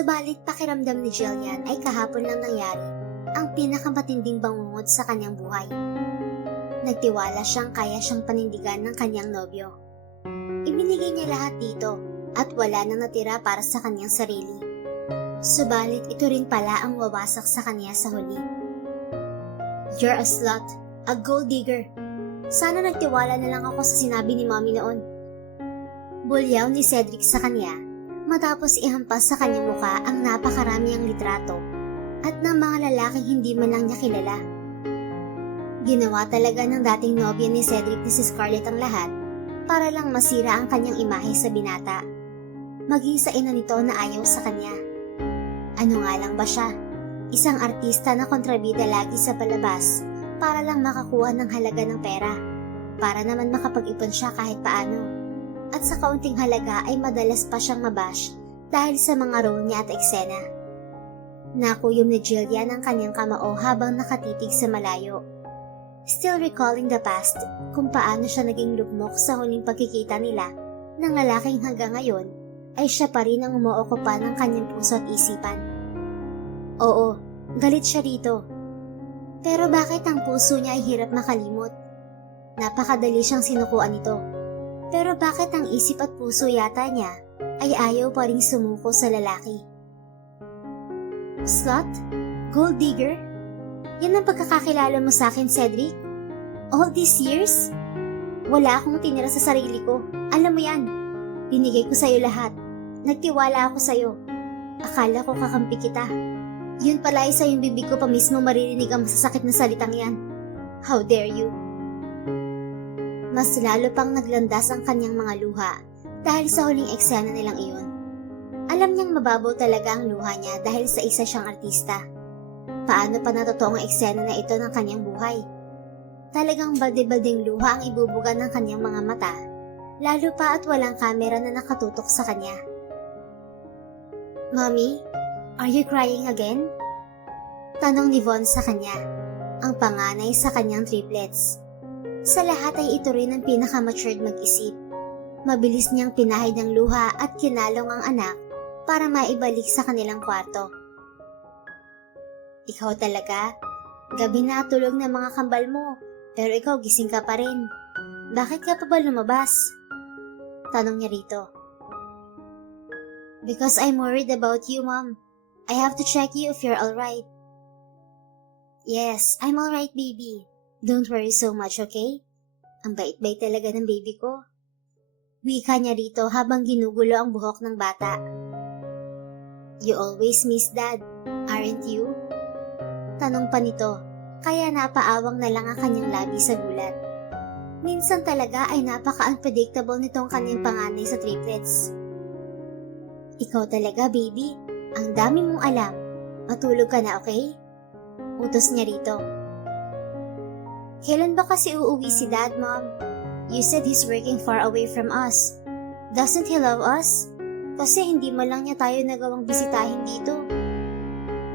Subalit pakiramdam ni Jillian ay kahapon lang nangyari ang pinakamatinding bangungot sa kanyang buhay. Nagtiwala siyang kaya siyang panindigan ng kanyang nobyo. Ibinigay niya lahat dito at wala nang natira para sa kanyang sarili. Subalit ito rin pala ang wawasak sa kanya sa huli. You're a slut, a gold digger. Sana nagtiwala na lang ako sa sinabi ni Mommy noon. Bulyaw ni Cedric sa kanya matapos ihampas sa kanyang muka ang napakarami ang litrato at ng mga lalaking hindi man lang niya kilala. Ginawa talaga ng dating nobya ni Cedric ni si Scarlett ang lahat para lang masira ang kanyang imahe sa binata. Maging sa ina nito na ayaw sa kanya. Ano nga lang ba siya? Isang artista na kontrabida lagi sa palabas para lang makakuha ng halaga ng pera, para naman makapag-ipon siya kahit paano. At sa kaunting halaga ay madalas pa siyang mabash dahil sa mga role niya at eksena. Nakuyom ni Jillian ang kanyang kamao habang nakatitig sa malayo. Still recalling the past, kung paano siya naging lugmok sa huling pagkikita nila ng lalaking hanggang ngayon ay siya pa rin ang umuokupa ng kanyang puso at isipan. Oo, galit siya rito. Pero bakit ang puso niya ay hirap makalimot? Napakadali siyang sinukuan nito. Pero bakit ang isip at puso yata niya ay ayaw pa rin sumuko sa lalaki? Slut? Gold digger? Yan ang pagkakakilala mo sa akin, Cedric? All these years? Wala akong tinira sa sarili ko. Alam mo yan. Binigay ko sa'yo lahat. Nagtiwala ako sa'yo. Akala ko kakampi kita. Yun pala ay sa yung bibig ko pa mismo maririnig ang masasakit na salitang yan. How dare you? Mas lalo pang naglandas ang kanyang mga luha dahil sa huling eksena nilang iyon. Alam niyang mababaw talaga ang luha niya dahil sa isa siyang artista. Paano pa natotoo ang eksena na ito ng kanyang buhay? Talagang balde-baldeng luha ang ibubuga ng kanyang mga mata, lalo pa at walang kamera na nakatutok sa kanya. Mommy, are you crying again? Tanong ni Von sa kanya, ang panganay sa kanyang triplets. Sa lahat ay ito rin ang pinaka-matured mag-isip. Mabilis niyang pinahid ng luha at kinalong ang anak para maibalik sa kanilang kwarto. Ikaw talaga? Gabi na tulog ng mga kambal mo, pero ikaw gising ka pa rin. Bakit ka pa ba lumabas? Tanong niya rito. Because I'm worried about you, Mom. I have to check you if you're alright. Yes, I'm alright, baby. Don't worry so much, okay? Ang bait-bait talaga ng baby ko. Wika niya rito habang ginugulo ang buhok ng bata. You always miss Dad, aren't you? Tanong pa nito, kaya napaawang na lang ang kanyang labi sa gulat. Minsan talaga ay napaka-unpredictable nitong kanyang panganay sa triplets. Ikaw talaga, baby. Ang dami mong alam. Matulog ka na, okay? Utos niya rito. Kailan ba kasi uuwi si Dad, Mom? You said he's working far away from us. Doesn't he love us? Kasi hindi mo lang niya tayo nagawang bisitahin dito.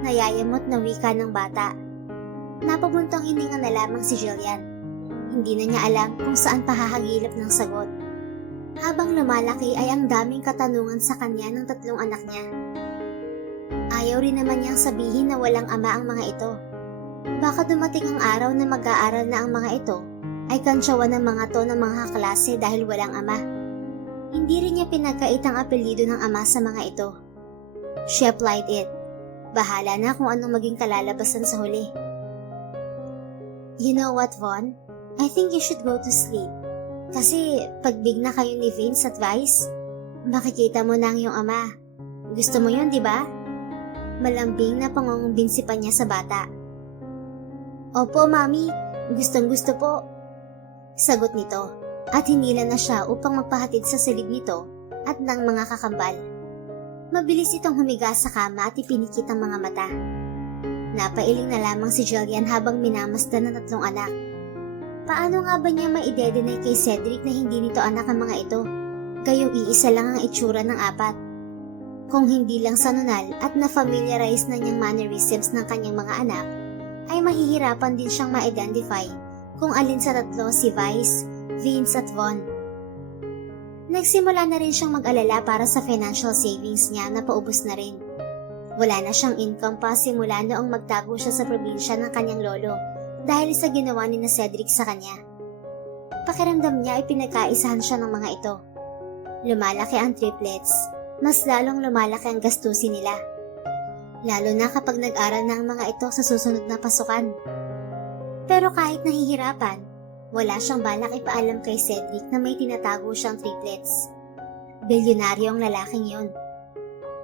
Nayayamot na wika ng bata. Napabuntong hininga na lamang si Jillian. Hindi na niya alam kung saan pahahagilap ng sagot. Habang lumalaki ay ang daming katanungan sa kanya ng tatlong anak niya. Ayaw rin naman niyang sabihin na walang ama ang mga ito. Baka dumating ang araw na mag-aaral na ang mga ito ay kantsawan ng mga to ng mga kaklase dahil walang ama. Hindi rin niya pinagkait ang apelyido ng ama sa mga ito. She applied it. Bahala na kung anong maging kalalabasan sa huli. You know what, Von? I think you should go to sleep. Kasi pagbig na kayo ni Vince at Vice, makikita mo na ang iyong ama. Gusto mo yun, di ba? Malambing na pangungumbinsi pa niya sa bata. Opo, Mami. Gustong gusto po. Sagot nito at hinila na siya upang magpahatid sa silid nito at ng mga kakambal. Mabilis itong humiga sa kama at ipinikit ang mga mata. Napailing na lamang si Jillian habang minamasdan ng tatlong anak. Paano nga ba niya maidedenay kay Cedric na hindi nito anak ang mga ito? Gayong iisa lang ang itsura ng apat. Kung hindi lang sa nunal at na-familiarize na niyang mannerisms ng kanyang mga anak, ay mahihirapan din siyang ma-identify kung alin sa tatlo si Vice, Vince at Von. Nagsimula na rin siyang mag-alala para sa financial savings niya na paubos na rin. Wala na siyang income pa simula noong magtago siya sa probinsya ng kanyang lolo dahil sa ginawa ni na Cedric sa kanya. Pakiramdam niya ay pinagkaisahan siya ng mga ito. Lumalaki ang triplets, mas lalong lumalaki ang gastusin nila. Lalo na kapag nag-aral na ang mga ito sa susunod na pasukan. Pero kahit nahihirapan, wala siyang balak ipaalam kay Cedric na may tinatago siyang triplets. Bilyonaryo ang lalaking yon.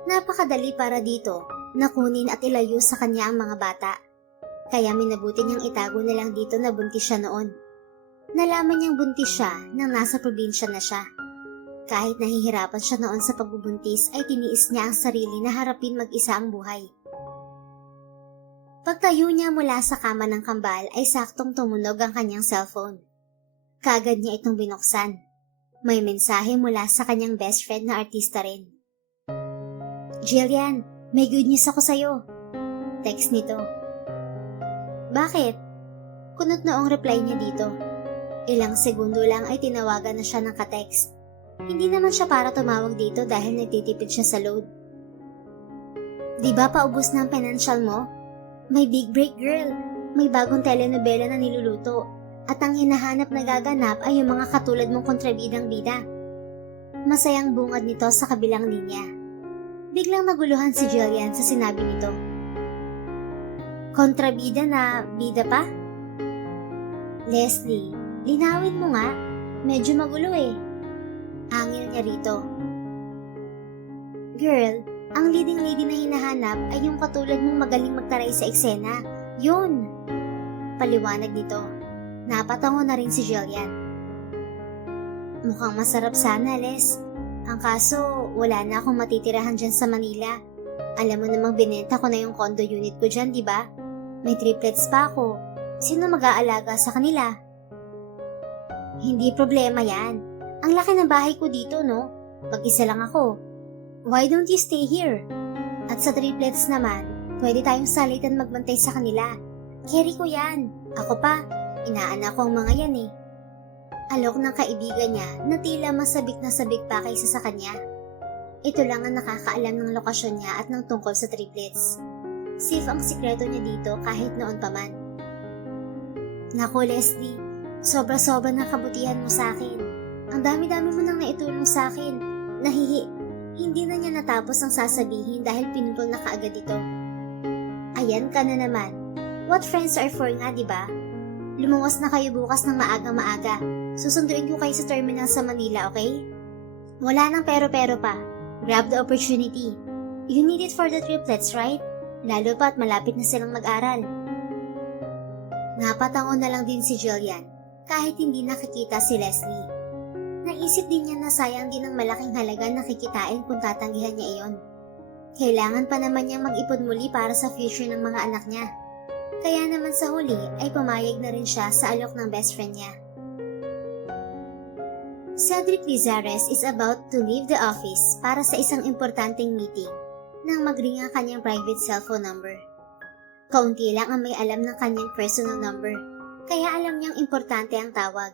Napakadali para dito na kunin at ilayo sa kanya ang mga bata. Kaya minabuti niyang itago na lang dito na buntis siya noon. Nalaman niyang buntis siya nang nasa probinsya na siya. Kahit nahihirapan siya noon sa pagbubuntis ay tiniis niya ang sarili na harapin mag-isa ang buhay. Pagtayo niya mula sa kama ng kambal ay saktong tumunog ang kanyang cellphone. Kaagad niya itong binuksan. May mensahe mula sa kanyang best friend na artista rin. Jillian, may good news ako sa'yo. Text nito. Bakit? Kunot noong reply niya dito. Ilang segundo lang ay tinawagan na siya ng ka-text. Hindi naman siya para tumawag dito dahil nagtitipid siya sa load. Di ba paubos na ang financial mo? May big break, girl. May bagong telenovela na niluluto. At ang hinahanap na gaganap ay yung mga katulad mong kontrabidang bida. Masayang bungad nito sa kabilang linya. Biglang naguluhan si Jillian sa sinabi nito. Kontrabida na bida pa? Leslie, linawin mo nga. Medyo magulo eh. Angil niya rito. Girl, ang leading lady na hinahanap ay yung katulad mong magaling magtaray sa eksena. Yun! Paliwanag nito. Napatango na rin si Jillian. Mukhang masarap sana, Les. Ang kaso, wala na akong matitirahan dyan sa Manila. Alam mo namang binenta ko na yung condo unit ko dyan, di ba? May triplets pa ako. Sino mag-aalaga sa kanila? Hindi problema yan. Ang laki ng bahay ko dito, no? Mag-isa lang ako. Why don't you stay here? At sa triplets naman, pwede tayong salitan magbantay sa kanila. Carry ko yan. Ako pa, inaanak ko ang mga yan eh. Alok ng kaibigan niya na tila masabik na sabik pa kaysa sa kanya. Ito lang ang nakakaalam ng lokasyon niya at ng tungkol sa triplets. Safe ang sikreto niya dito kahit noon pa man. Naku Leslie, sobra-sobra ng kabutihan mo sa akin. Ang dami-dami mo nang naitulong sa akin. Hindi na niya natapos ang sasabihin dahil pinutol na kaagad ito. Ayan ka na naman. What friends are for nga, di ba? Lumuwas na kayo bukas ng maaga-maaga. Susunduin ko kayo sa terminal sa Manila, okay? Wala nang pero-pero pa. Grab the opportunity. You need it for the triplets, right? Lalo pa at malapit na silang mag-aral. Napatango na lang din si Jillian kahit hindi nakikita si Leslie. Naisip din niya na sayang din ang malaking halaga na kikitain kung tatanggihan niya iyon. Kailangan pa naman niyang mag-ipon muli para sa future ng mga anak niya. Kaya naman sa huli ay pumayag na rin siya sa alok ng best friend niya. Cedric Lizares is about to leave the office para sa isang importanteng meeting nang mag-ring ang kanyang private cellphone number. Kaunti lang ang may alam ng kanyang personal number, kaya alam niyang importante ang tawag.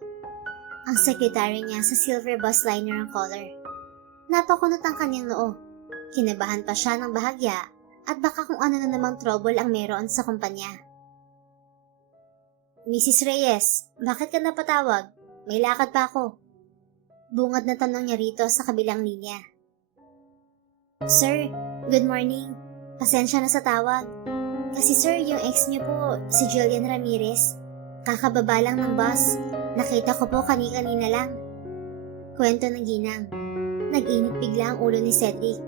Ang sekretary niya sa silver bus liner ang caller. Napakunot ang kanyang noo. Kinabahan pa siya ng bahagya at baka kung ano na namang trouble ang meron sa kumpanya. Mrs. Reyes, bakit ka napatawag? May lakad pa ako. Bungad na tanong niya rito sa kabilang linya. Sir, good morning. Pasensya na sa tawag. Kasi sir, yung ex niyo po, si Jillian Ramirez. Kakababa lang ng bus. Nakita ko po kani-kanina lang. Kwento ng ginang. Nag-init bigla ang ulo ni Cedric.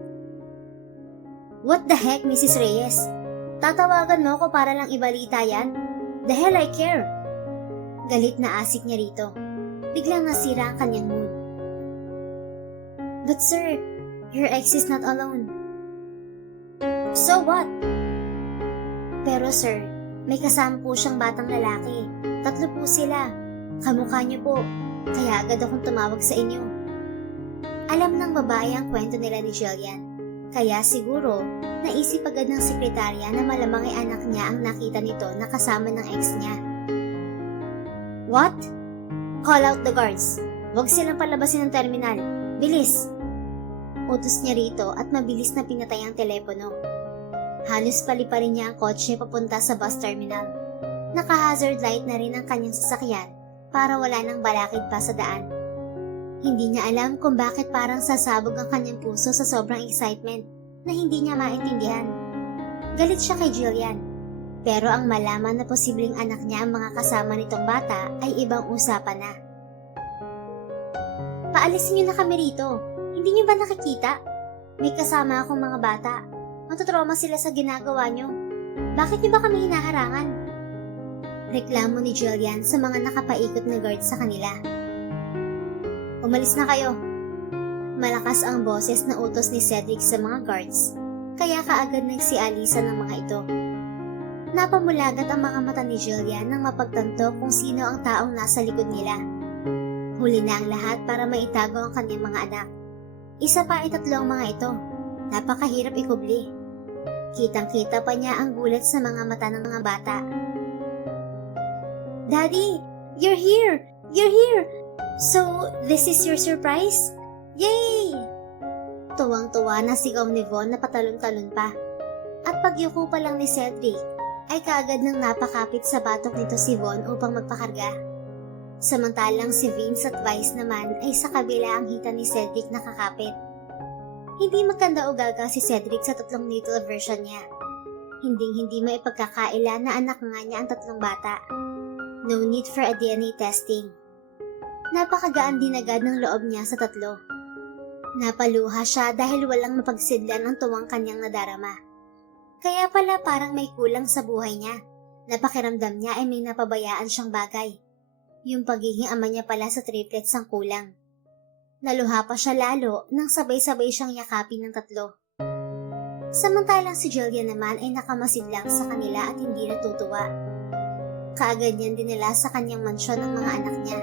What the heck, Mrs. Reyes? Tatawagan mo ko para lang ibalita yan? The hell I care? Galit na asik niya rito. Biglang nasira ang kanyang mood. But sir, your ex is not alone. So what? Pero sir, may kasama po siyang batang lalaki. 3 po sila. Kamukha niyo po, kaya agad akong tumawag sa inyo. Alam ng babae ang kwento nila ni Jillian, kaya siguro naisip agad ng sekretarya na malamang ay anak niya ang nakita nito na kasama ng ex niya. What? Call out the guards. Huwag silang palabasin ng terminal. Bilis! Utos niya rito at mabilis na pinatay ang telepono. Halos paliparin niya ang kotse papunta sa bus terminal. Naka-hazard light na rin ang kanyang sasakyan para wala nang balakid pa sa daan. Hindi niya alam kung bakit parang sasabog ang kanyang puso sa sobrang excitement na hindi niya maintindihan. Galit siya kay Jillian, pero ang malaman na posibleng anak niya ang mga kasama nitong bata ay ibang usapan na. Paalisin niyo na kami rito. Hindi niyo ba nakikita? May kasama akong mga bata. Matutrauma sila sa ginagawa niyo. Bakit niyo ba kami hinaharangan? Reklamo ni Jillian sa mga nakapaikot na guard sa kanila. Umalis na kayo. Malakas ang boses na utos ni Cedric sa mga guards, kaya kaagad nagsialisan ng mga ito. Napamulagat ang mga mata ni Jillian nang mapagtanto kung sino ang taong nasa likod nila. Huli na ang lahat para maitago ang kanyang mga anak. Isa pa ay tatlong mga ito. Napakahirap ikubli. Kitang-kita pa niya ang gulat sa mga mata ng mga bata. Daddy, you're here! You're here! So, this is your surprise? Yay! Tuwang-tuwa na sigaw ni Von na patalon-talon pa. At pagyuko pa lang ni Cedric, ay kaagad nang napakapit sa batok nito si Von upang magpakarga. Samantalang si Vince at Vice naman ay sa kabila ang hita ni Cedric nakakapit. Hindi magkanda o gaga si Cedric sa tatlong natal version niya. Hindi may ipagkakaila na anak nga niya ang tatlong bata. No need for a DNA testing. Napakagaan din agad ng loob niya sa tatlo. Napaluha siya dahil walang mapagsidlan ang tuwang kanyang nadarama. Kaya pala parang may kulang sa buhay niya. Napakiramdam niya ay may napabayaan siyang bagay. Yung pagiging ama niya pala sa triplets ang kulang. Naluha pa siya lalo nang sabay-sabay siyang yakapin ng tatlo. Samantalang si Jillian naman ay nakamasid lang sa kanila at hindi natutuwa. Kaagad niyan dinala sa kanyang mansyon ang mga anak niya.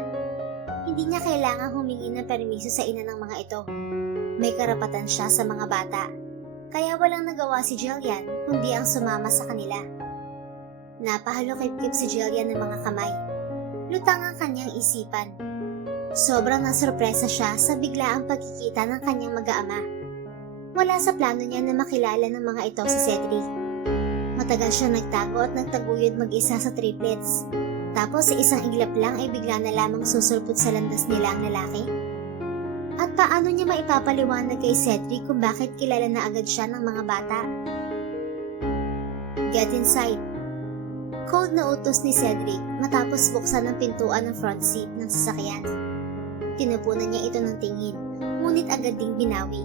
Hindi niya kailangang humingi ng permiso sa ina ng mga ito. May karapatan siya sa mga bata. Kaya walang nagawa si Jillian kundi ang sumama sa kanila. Napahalukip-kip si Jillian ng mga kamay. Lutang ang kanyang isipan. Sobrang nasurpresa siya sa biglaang pagkikita ng kanyang mag-aama. Wala sa plano niya na makilala ng mga ito si Cedric. Matagal siya nagtago at nagtaguyod mag-isa sa triplets. Tapos sa isang iglap lang ay bigla na lamang susulpot sa landas nila ang lalaki. At paano niya maipapaliwanag kay Cedric kung bakit kilala na agad siya ng mga bata? Get inside. Cold na utos ni Cedric matapos buksan ang pintuan ng front seat ng sasakyan. Tinapunan niya ito ng tingin, ngunit agad ding binawi.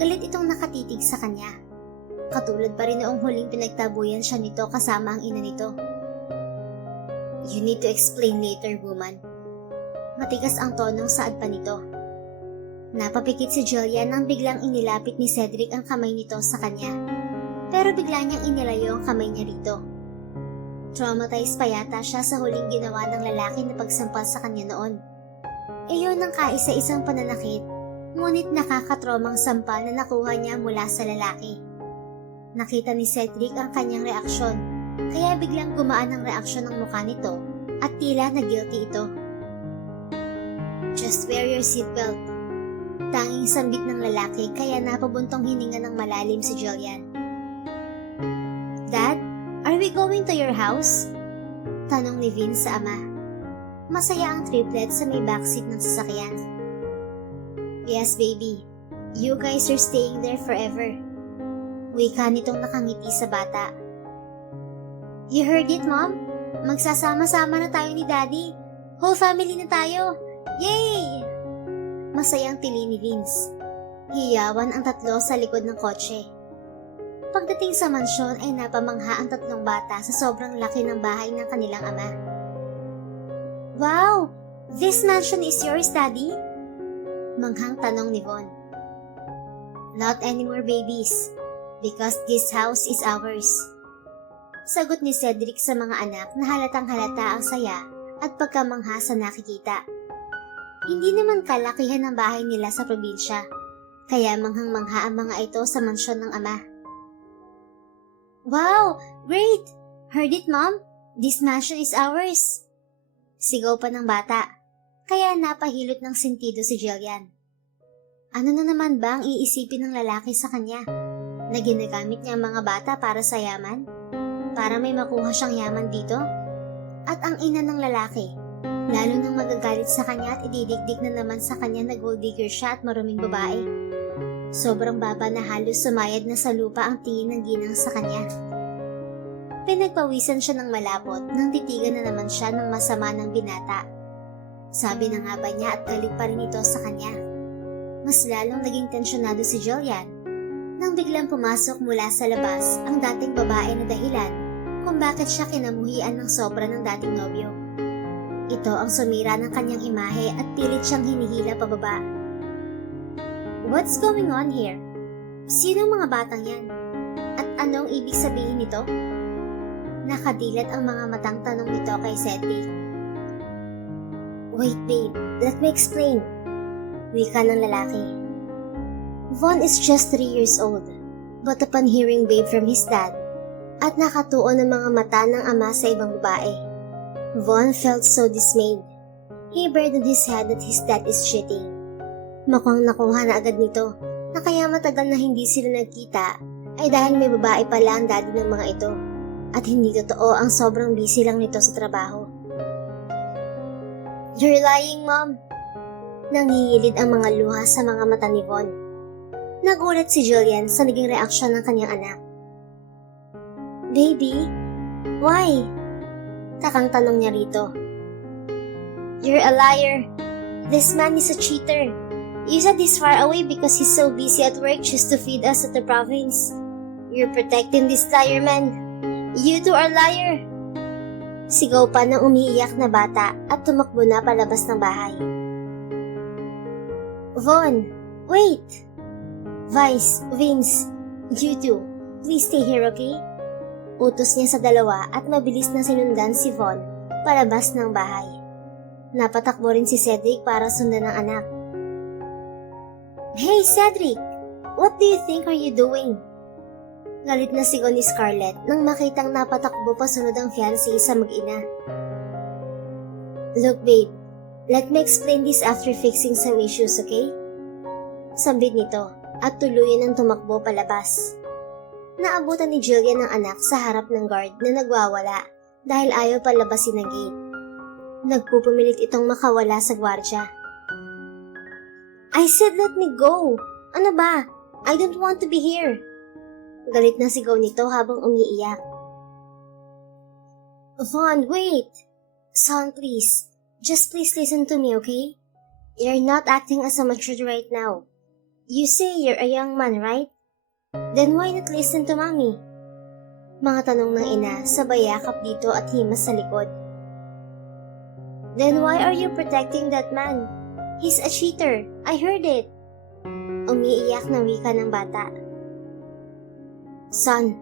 Galit itong nakatitig sa kanya. Katulad pa rin noong huling pinagtabuyan siya nito kasama ang ina nito. You need to explain later, woman. Matigas ang tonong saad pa nito. Napapikit si Jillian nang biglang inilapit ni Cedric ang kamay nito sa kanya. Pero bigla niyang inilayo ang kamay niya rito. Traumatized pa yata siya sa huling ginawa ng lalaki na pagsampal sa kanya noon. Iyon ang kaisa-isang pananakit, ngunit nakakatromang sampal na nakuha niya mula sa lalaki. Nakita ni Cedric ang kanyang reaksyon, kaya biglang gumaan ang reaksyon ng mukha nito at tila na guilty ito. Just wear your seatbelt. Tanging sambit ng lalaki kaya napabuntong hininga ng malalim si Jillian. Dad, are we going to your house? Tanong ni Vince sa ama. Masaya ang triplet sa may backseat ng sasakyan. Yes, baby. You guys are staying there forever. Wika nitong nakangiti sa bata. You heard it, Mom? Magsasama-sama na tayo ni Daddy. Whole family na tayo. Yay! Masayang tili ni Vince. Hiyawan ang tatlo sa likod ng kotse. Pagdating sa mansyon ay napamangha ang tatlong bata sa sobrang laki ng bahay ng kanilang ama. Wow! This mansion is yours, Daddy? Manghang tanong ni Von. Not anymore, babies. Because this house is ours. Sagot ni Cedric sa mga anak na halatang halata ang saya at pagkamangha sa nakikita. Hindi naman kalakihan ang bahay nila sa probinsya, kaya manghang-mangha ang mga ito sa mansyon ng ama. Wow! Great! Heard it, Mom? This mansion is ours. Sigaw pa ng bata, kaya napahilot ng sentido si Jillian. Ano na naman ba ang iisipin ng lalaki sa kanya? Na ginagamit niya ang mga bata para sa yaman? Para may makuha siyang yaman dito? At ang ina ng lalaki, lalo nang magagalit sa kanya at ididikdik na naman sa kanya na gold digger siya at maruming babae. Sobrang baba na halos sumayad na sa lupa ang tingin ng ginang sa kanya. Pinagpawisan siya ng malapot nang titigan na naman siya ng masama ng binata. Sabi na nga ba niya at galit pa rin ito sa kanya. Mas lalong naging tensyonado si Jillian nang biglang pumasok mula sa labas ang dating babae na dahilan kung bakit siya kinamuhian ng sobra ng dating nobyo. Ito ang sumira ng kanyang imahe at pilit siyang hinihila pababa. What's going on here? Sino ang mga batang yan? At anong ibig sabihin nito? Nakadilat ang mga matang tanong nito kay Cedric. Wait babe, let me explain. Wika ng lalaki. Von is just 3 years old, but upon hearing babe from his dad, at nakatuon ang mga mata ng ama sa ibang babae, Von felt so dismayed. He burdened his head that his dad is cheating. Mukhang nakuha na agad nito na kaya matagal na hindi sila nagkita ay dahil may babae pala ang daddy ng mga ito at hindi totoo ang sobrang busy lang nito sa trabaho. You're lying, Mom. Nangingilid ang mga luha sa mga mata ni Von. Nagulat si Jillian sa naging reaksyon ng kanyang anak. Baby, why? Takang tanong niya rito. You're a liar. This man is a cheater. You said he's far away because he's so busy at work just to feed us at the province. You're protecting this liar man. You two are liar. Sigaw pa ng umiiyak na bata at tumakbo na palabas ng bahay. Von, wait! Vice, Vince, you two, please stay here, okay? Utos niya sa dalawa at mabilis na sinundan si Von palabas ng bahay. Napatakbo rin si Cedric para sundan ang anak. Hey Cedric! What do you think are you doing? Galit na sigaw ni Scarlett nang makitang napatakbo pasunod ang fiancé sa mag-ina. Look babe, let me explain this after fixing some issues, okay? Sambit nito at tuluyan ang tumakbo palabas. Naabutan ni Jillian ang anak sa harap ng guard na nagwawala dahil ayaw palabasin ng gate. Nagpupumilit itong makawala sa gwardya. I said let me go! Ano ba? I don't want to be here! Galit na sigaw nito habang umiiyak. Von, wait! Son, please. Just please listen to me, okay? You're not acting as a mature right now. You say you're a young man, right? Then why not listen to mommy? Mga tanong ng ina sabay yakap dito at himas sa likod. Then why are you protecting that man? He's a cheater. I heard it. Umiiyak ng wika ng bata. Son,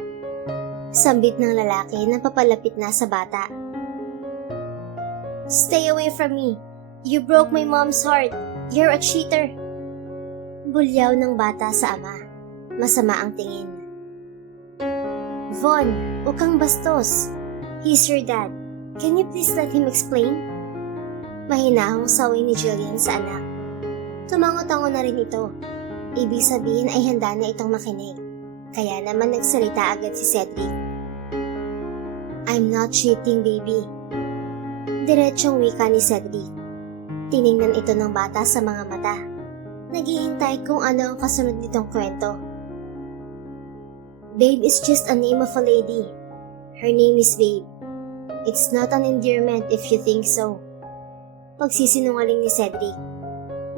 sambit ng lalaki na papalapit na sa bata. Stay away from me. You broke my mom's heart. You're a cheater. Bulyaw ng bata sa ama. Masama ang tingin. Von, huwag kang bastos. He's your dad. Can you please let him explain? Mahinahong sawi ni Jillian sa anak. Tumango-tango na rin ito. Ibig sabihin ay handa na itong makinig. Kaya naman nagsalita agad si Cedric. I'm not cheating, baby. Diretsong wika ni Cedric. Tiningnan ito ng bata sa mga mata. Naghihintay kung ano ang kasunod nitong kwento. Babe is just a name of a lady. Her name is Babe. It's not an endearment if you think so. Pagsisinungaling ni Cedric.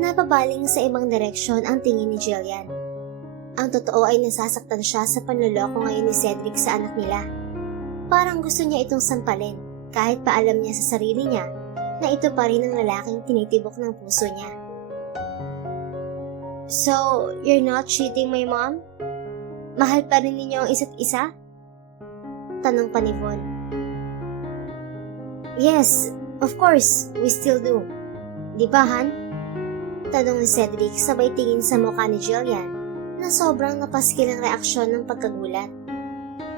Napabaling sa ibang direksyon ang tingin ni Jillian. Ang totoo ay nasasaktan siya sa panloloko ngayon ni Cedric sa anak nila. Parang gusto niya itong sampalin kahit pa alam niya sa sarili niya na ito pa rin ang lalaking tinitibok ng puso niya. So, you're not cheating my mom? Mahal pa rin ninyo ang isa't isa? Tanong pa ni Von. Yes, of course, we still do. Di ba, Han? Tanong ni Cedric sabay tingin sa mukha ni Jillian na sobrang napaskil ang reaksyon ng pagkagulat.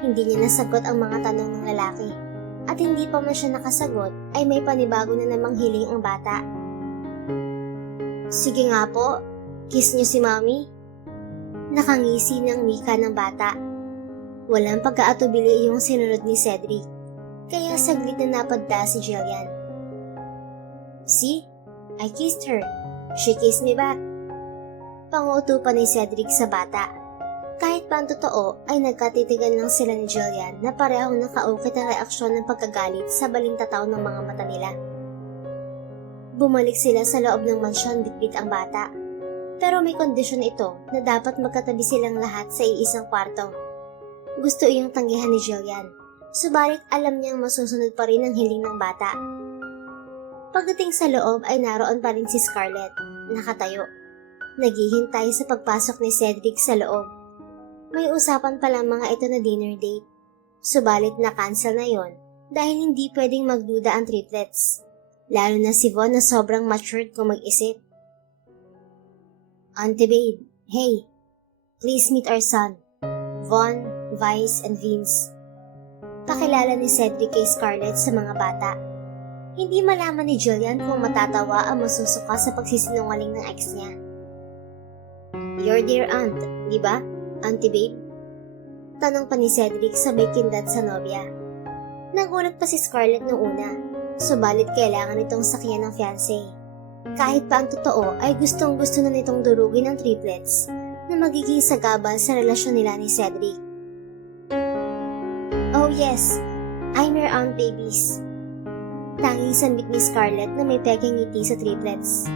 Hindi niya nasagot ang mga tanong ng lalaki at hindi pa man siya nakasagot ay may panibago na namang hiling ang bata. Sige nga po, kiss niyo si Mommy. Nakangisi ng wika ng bata. Walang pag-aatubili yung sinunod ni Cedric, kaya saglit na napadda si Jillian. See? I kissed her. She kissed me back. Panguto pa ni Cedric sa bata. Kahit pa ang totoo ay nagkatitigan lang sila ni Jillian na parehong nakaukit ang reaksyon ng pagkagalit sa balintataw ng mga mata nila. Bumalik sila sa loob ng mansyon bitbit ang bata. Pero may kondisyon ito na dapat magkatabi silang lahat sa iisang kwarto. Gusto iyong tanggihan ni Jillian, subalit alam niyang masusunod pa rin ang hiling ng bata. Pagdating sa loob ay naroon pa rin si Scarlett, nakatayo. Naghihintay sa pagpasok ni Cedric sa loob. May usapan pala mga ito na dinner date. Subalit na-cancel na yon dahil hindi pwedeng magduda ang triplets. Lalo na si Von na sobrang matured kung mag-isip. Auntie Babe, hey, please meet our son, Von, Vice, and Vince. Pakilala ni Cedric kay Scarlett sa mga bata. Hindi malaman ni Jillian kung matatawa ang masusuka sa pagsisinungaling ng ex niya. Your dear aunt, di ba, Auntie Babe? Tanong pa ni Cedric sabay kindat sa nobya. Nagulat pa si Scarlett noong una, subalit kailangan itong sakyan ng fiancé. Kahit pa ang totoo ay gustong-gusto na nitong durugin ang triplets na magiging sagabal sa relasyon nila ni Cedric. Oh yes, I'm your aunt babies. Tanging sambit ni Scarlett na may peking ngiti sa triplets.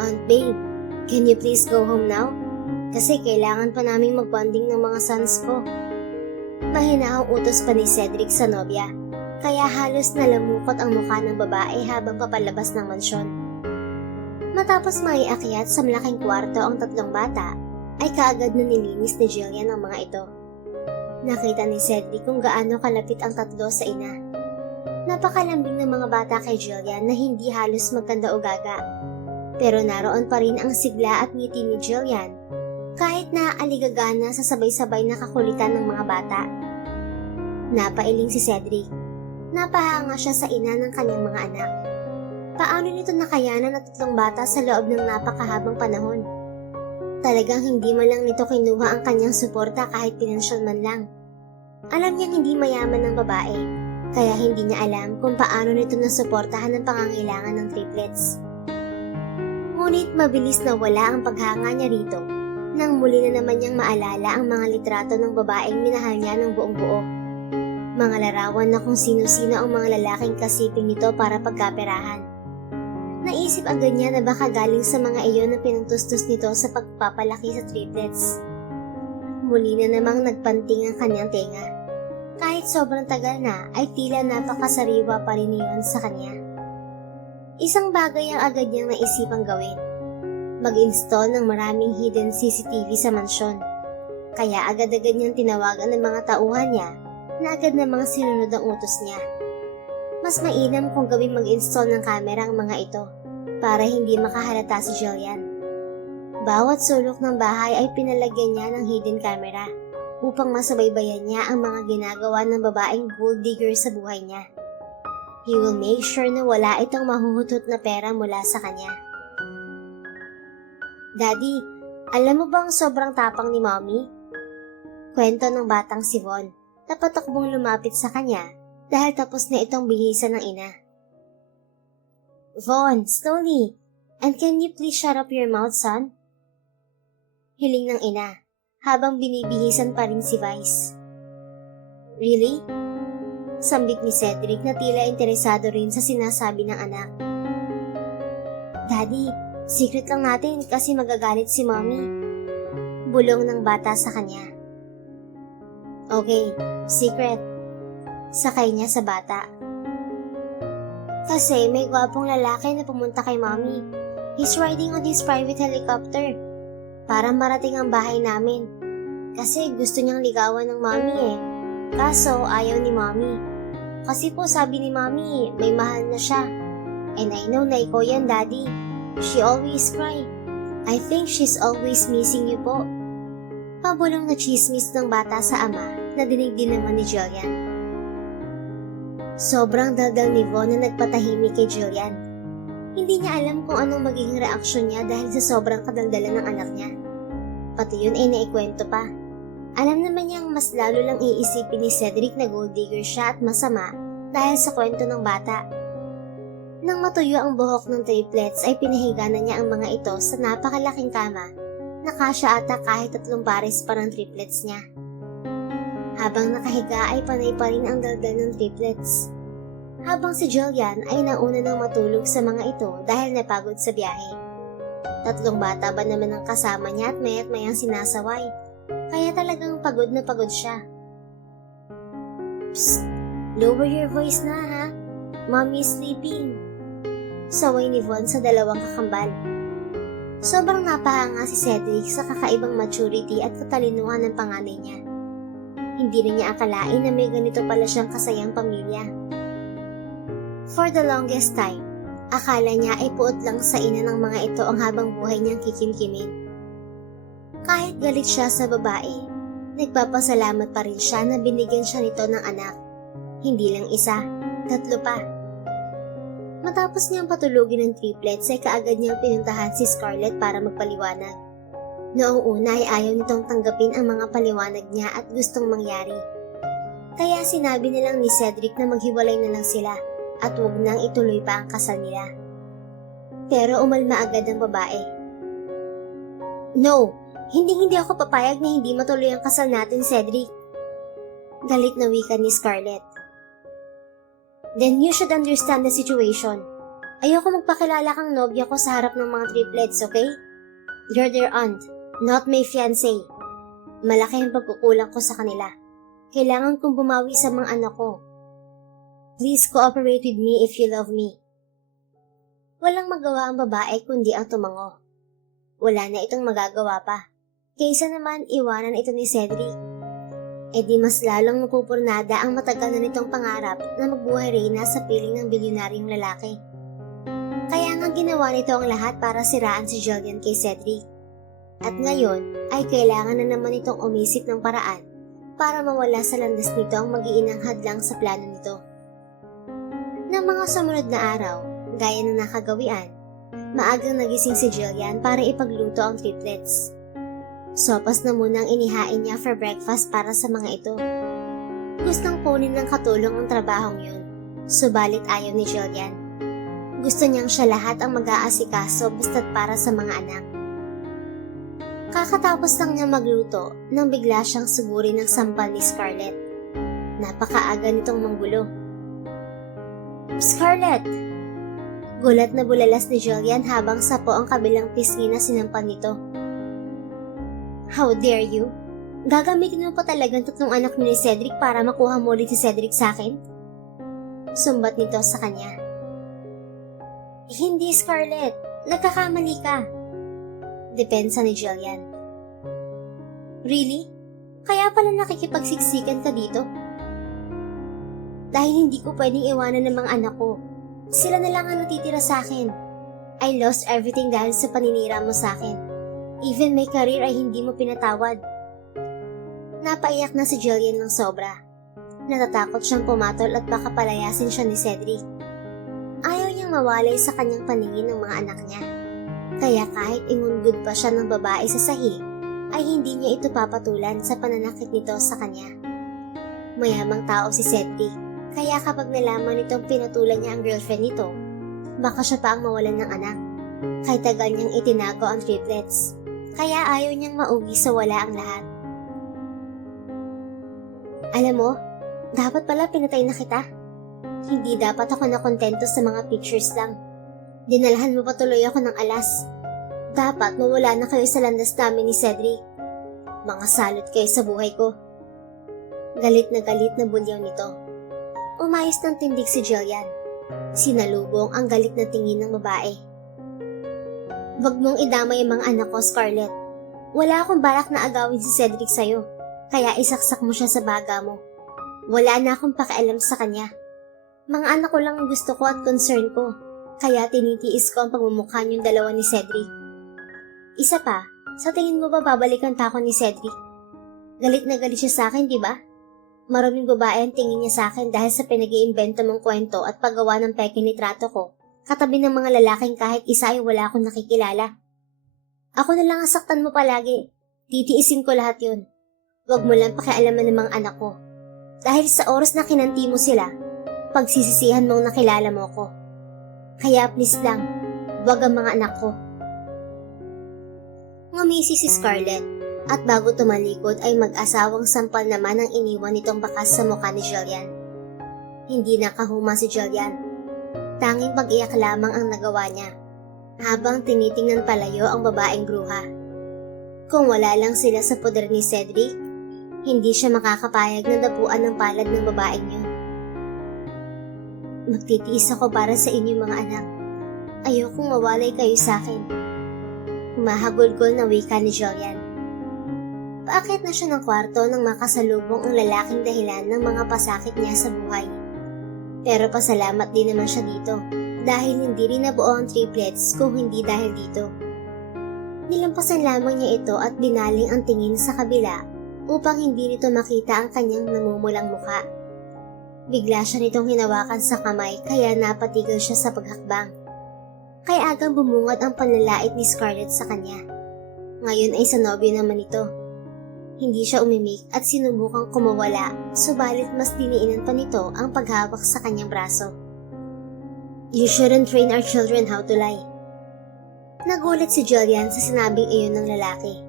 Aunt Babe, can you please go home now? Kasi kailangan pa naming magbonding ng mga sons ko. Mahinaang utos pa ni Cedric sa nobya, kaya halos nalamukot ang mukha ng babae habang papalabas ng mansyon. Matapos maiakyat sa malaking kwarto ang tatlong bata, ay kaagad na nilinis ni Jillian ang mga ito. Nakita ni Cedric kung gaano kalapit ang tatlo sa ina. Napakalambing ng mga bata kay Jillian na hindi halos magkanda o gaga. Pero naroon pa rin ang sigla at ngiti ni Jillian, kahit na aligagana sa sabay-sabay na kakulitan ng mga bata. Napailing si Cedric. Napahanga siya sa ina ng kanyang mga anak. Paano nito nakayanan at tatlong bata sa loob ng napakahabang panahon? Talagang hindi man lang nito kinuha ang kanyang suporta kahit pinansyal man lang. Alam niyang hindi mayaman ng babae, kaya hindi niya alam kung paano nito nasuportahan ang pangangailangan ng triplets. Ngunit mabilis na wala ang paghanga niya rito nang muli na naman niyang maalala ang mga litrato ng babaeng minahal niya ng buong buo. Mga larawan na kung sino-sino ang mga lalaking kasiping nito para pagkaperahan. Naisip agad niya na baka galing sa mga iyon na pinuntustos nito sa pagpapalaki sa triplets. Muli na namang nagpanting ang kanyang tenga. Kahit sobrang tagal na ay tila napakasariwa pa rin iyon sa kanya. Isang bagay ang agad niyang naisipang gawin. Mag-install ng maraming hidden CCTV sa mansyon. Kaya agad-agad niyang tinawagan ng mga tauhan niya na agad namang sinunod ang utos niya. Mas mainam kung gawing mag-install ng kamera ang mga ito para hindi makahalata si Jillian. Bawat sulok ng bahay ay pinalagyan niya ng hidden camera upang masabaybayan niya ang mga ginagawa ng babaeng gold digger sa buhay niya. He will make sure na wala itong mahuhutot na pera mula sa kanya. Daddy, alam mo bang sobrang tapang ni Mommy? Kwento ng batang si Von. Napatakbong lumapit sa kanya dahil tapos na itong bihisan ng ina. Von, slowly. And can you please shut up your mouth, son? Hiling ng ina, habang binibihisan pa rin si Vice. Really? Sambit ni Cedric na tila interesado rin sa sinasabi ng anak. Daddy, secret lang natin kasi magagalit si Mommy. Bulong ng bata sa kanya. Okay, secret. Sakay niya sa bata. Kasi may gwapong lalaki na pumunta kay Mommy. He's riding on his private helicopter para marating ang bahay namin. Kasi gusto niyang ligawan ng Mommy eh. Kaso ayaw ni Mommy. Kasi po sabi ni Mommy may mahal na siya. And I know na ikaw yan, Daddy. She always cry. I think she's always missing you po. Pabulong na chismis ng bata sa ama na dinig din naman ni Jillian. Sobrang daldal ni Von na nagpatahimik kay Jillian. Hindi niya alam kung anong magiging reaksyon niya dahil sa sobrang kadaldalan ng anak niya. Pati yun ay naikwento pa. Alam naman niyang mas lalo lang iisipin ni Cedric na gold digger siya at masama dahil sa kwento ng bata. Nang matuyo ang buhok ng triplets ay pinahiga na niya ang mga ito sa napakalaking kama na kasya ata kahit 3 pares pa ng triplets niya. Habang nakahiga ay panay pa rin ang daldal ng triplets. Habang si Jillian ay nauna nang matulog sa mga ito dahil napagod sa biyahe. 3 bata ba naman ang kasama niya at maya't mayang sinasaway. Kaya talagang pagod na pagod siya. Psst! Lower your voice na ha? Mommy is sleeping. Saway ni Von sa dalawang kakambal. Sobrang napahanga si Cedric sa kakaibang maturity at katalinuhan ng panganay niya. Hindi rin niya akalain na may ganito pala siyang kasayang pamilya. For the longest time, akala niya ay puot lang sa ina ng mga ito ang habang buhay niyang kikimkimin. Kahit galit siya sa babae, nagpapasalamat pa rin siya na binigyan siya nito ng anak. Hindi lang 1, 3 pa. Matapos niyang patulugin ng triplets ay kaagad niyang pinuntahan si Scarlett para magpaliwanag. Noong una ay ayaw nitong tanggapin ang mga paliwanag niya at gustong mangyari. Kaya sinabi nilang ni Cedric na maghiwalay na lang sila at huwag nang ituloy pa ang kasal nila. Pero umalma agad ang babae. No! Hindi ako papayag na hindi matuloy ang kasal natin, Cedric. Galit na wika ni Scarlett. Then you should understand the situation. Ayoko magpakilala kang nobya ko sa harap ng mga triplets, okay? You're their aunt, not my fiancé. Malaki ang pagkukulang ko sa kanila. Kailangan kong bumawi sa mga anak ko. Please cooperate with me if you love me. Walang magawa ang babae kundi ang tumango. Wala na itong magagawa pa. Kaysa naman iwanan ito ni Cedric. E di mas lalong mapupurnada ang matagal na nitong pangarap na magbuhay reyna sa piling ng bilyonaryong lalaki. Kaya nga ginawa nito ang lahat para siraan si Jillian kay Cedric. At ngayon ay kailangan na naman itong umisip ng paraan para mawala sa landas nito ang mag-iinang hadlang sa plano nito. Ng mga sumunod na araw, gaya ng nakagawian, maagang nagising si Jillian para ipagluto ang triplets. Sopas na muna ang inihain niya for breakfast para sa mga ito. Gustong kunin ng katulong ang trabahong yun, subalit ayaw ni Jillian. Gusto niyang siya lahat ang mag-aasikaso basta't para sa mga anak. Kakatapos lang niya magluto nang bigla siyang suguri ng sampal ni Scarlett. Napakaaga nitong manggulo. Scarlett! Gulat na bulalas ni Jillian habang sapo ang kabilang pisngi na sinampal nito. How dare you? Gagamitin mo pa talagang 3 anak ni Cedric para makuha mo ulit si Cedric sa akin? Sumbat nito sa kanya. Hindi, Scarlett. Nagkakamali ka. Depensa ni Jillian. Really? Kaya pala nakikipagsiksikan ka dito? Dahil hindi ko pwedeng iwanan ng mga anak ko. Sila na lang ang natitira sa akin. I lost everything dahil sa paninira mo sa akin. Even my career ay hindi mo pinatawad. Napaiyak na si Jillian ng sobra. Natatakot siyang pumatol at baka palayasin siya ni Cedric. Ayaw niyang mawalay sa kanyang paningin ng mga anak niya. Kaya kahit ingungud pa siya ng babae sa sahig, ay hindi niya ito papatulan sa pananakit nito sa kanya. Mayamang tao si Cedric, kaya kapag nalaman nitong pinatulan niya ang girlfriend nito, baka siya pa ang mawalan ng anak. Kahit tagal niyang itinago ang triplets. Kaya ayaw niyang mauwi sa wala ang lahat. Alam mo, dapat pala pinatay na kita. Hindi dapat ako nakontento sa mga pictures lang. Dinalahan mo pa tuloy ako ng alas. Dapat mawala na kayo sa landas namin ni Cedric. Mga salot kayo sa buhay ko. Galit na bulyaw nito. Umayos ng tindig si Jillian. Sinalubong ang galit na tingin ng babae. Wag mong idamay ang mga anak ko, Scarlett. Wala akong balak na agawin si Cedric sa'yo, kaya isaksak mo siya sa baga mo. Wala na akong pakialam sa kanya. Mga anak ko lang ang gusto ko at concern ko, kaya tinitiis ko ang pagmumukha niyong dalawa ni Cedric. Isa pa, sa tingin mo ba babalikan pa ako ni Cedric? Galit na galit siya sa akin, di ba? Maraming babae ang tingin niya sa akin dahil sa pinag-iimbento mong kwento at paggawa ng peke nitrato ko. Katabi ng mga lalaking kahit isa ay wala akong nakikilala. Ako na lang ang saktan mo palagi. Titiisin ko lahat yun. Huwag mo lang pakialaman ng mga anak ko. Dahil sa oras na kinanti mo sila, pagsisisihan mong nakilala mo ko. Kaya please lang, huwag ang mga anak ko. Ngumisi si Scarlett, at bago tumalikod ay mag-asawang sampal naman ang iniwan nitong bakas sa mukha ni Jillian. Hindi nakahuma si Jillian. Tanging pag-iyak lamang ang nagawa niya, habang tinitingnan palayo ang babaeng bruha. Kung wala lang sila sa poder ni Cedric, hindi siya makakapayag na dapuan ng palad ng babaeng yun. Magtitiis ako para sa inyo mga anak. Ayokong mawalay kayo sa akin. Humahagulgol na wika ni Jillian. Paakyat na siya ng kwarto nang makasalubong ang lalaking dahilan ng mga pasakit niya sa buhay. Pero pasalamat din naman siya dito dahil hindi rin nabuo ang triplets kung hindi dahil dito. Nilampasan lamang niya ito at binaling ang tingin sa kabila upang hindi nito makita ang kanyang namumulang mukha. Bigla siya nitong hinawakan sa kamay kaya napatigil siya sa paghakbang. Kaya agang bumungad ang panlalait ni Scarlett sa kanya. Ngayon ay sa nobyo naman ito. Hindi siya umimik at sinubukang kumawala, subalit mas diniinan pa nito ang paghawak sa kanyang braso. You shouldn't train our children how to lie. Nagulat si Jillian sa sinabing iyon ng lalaki.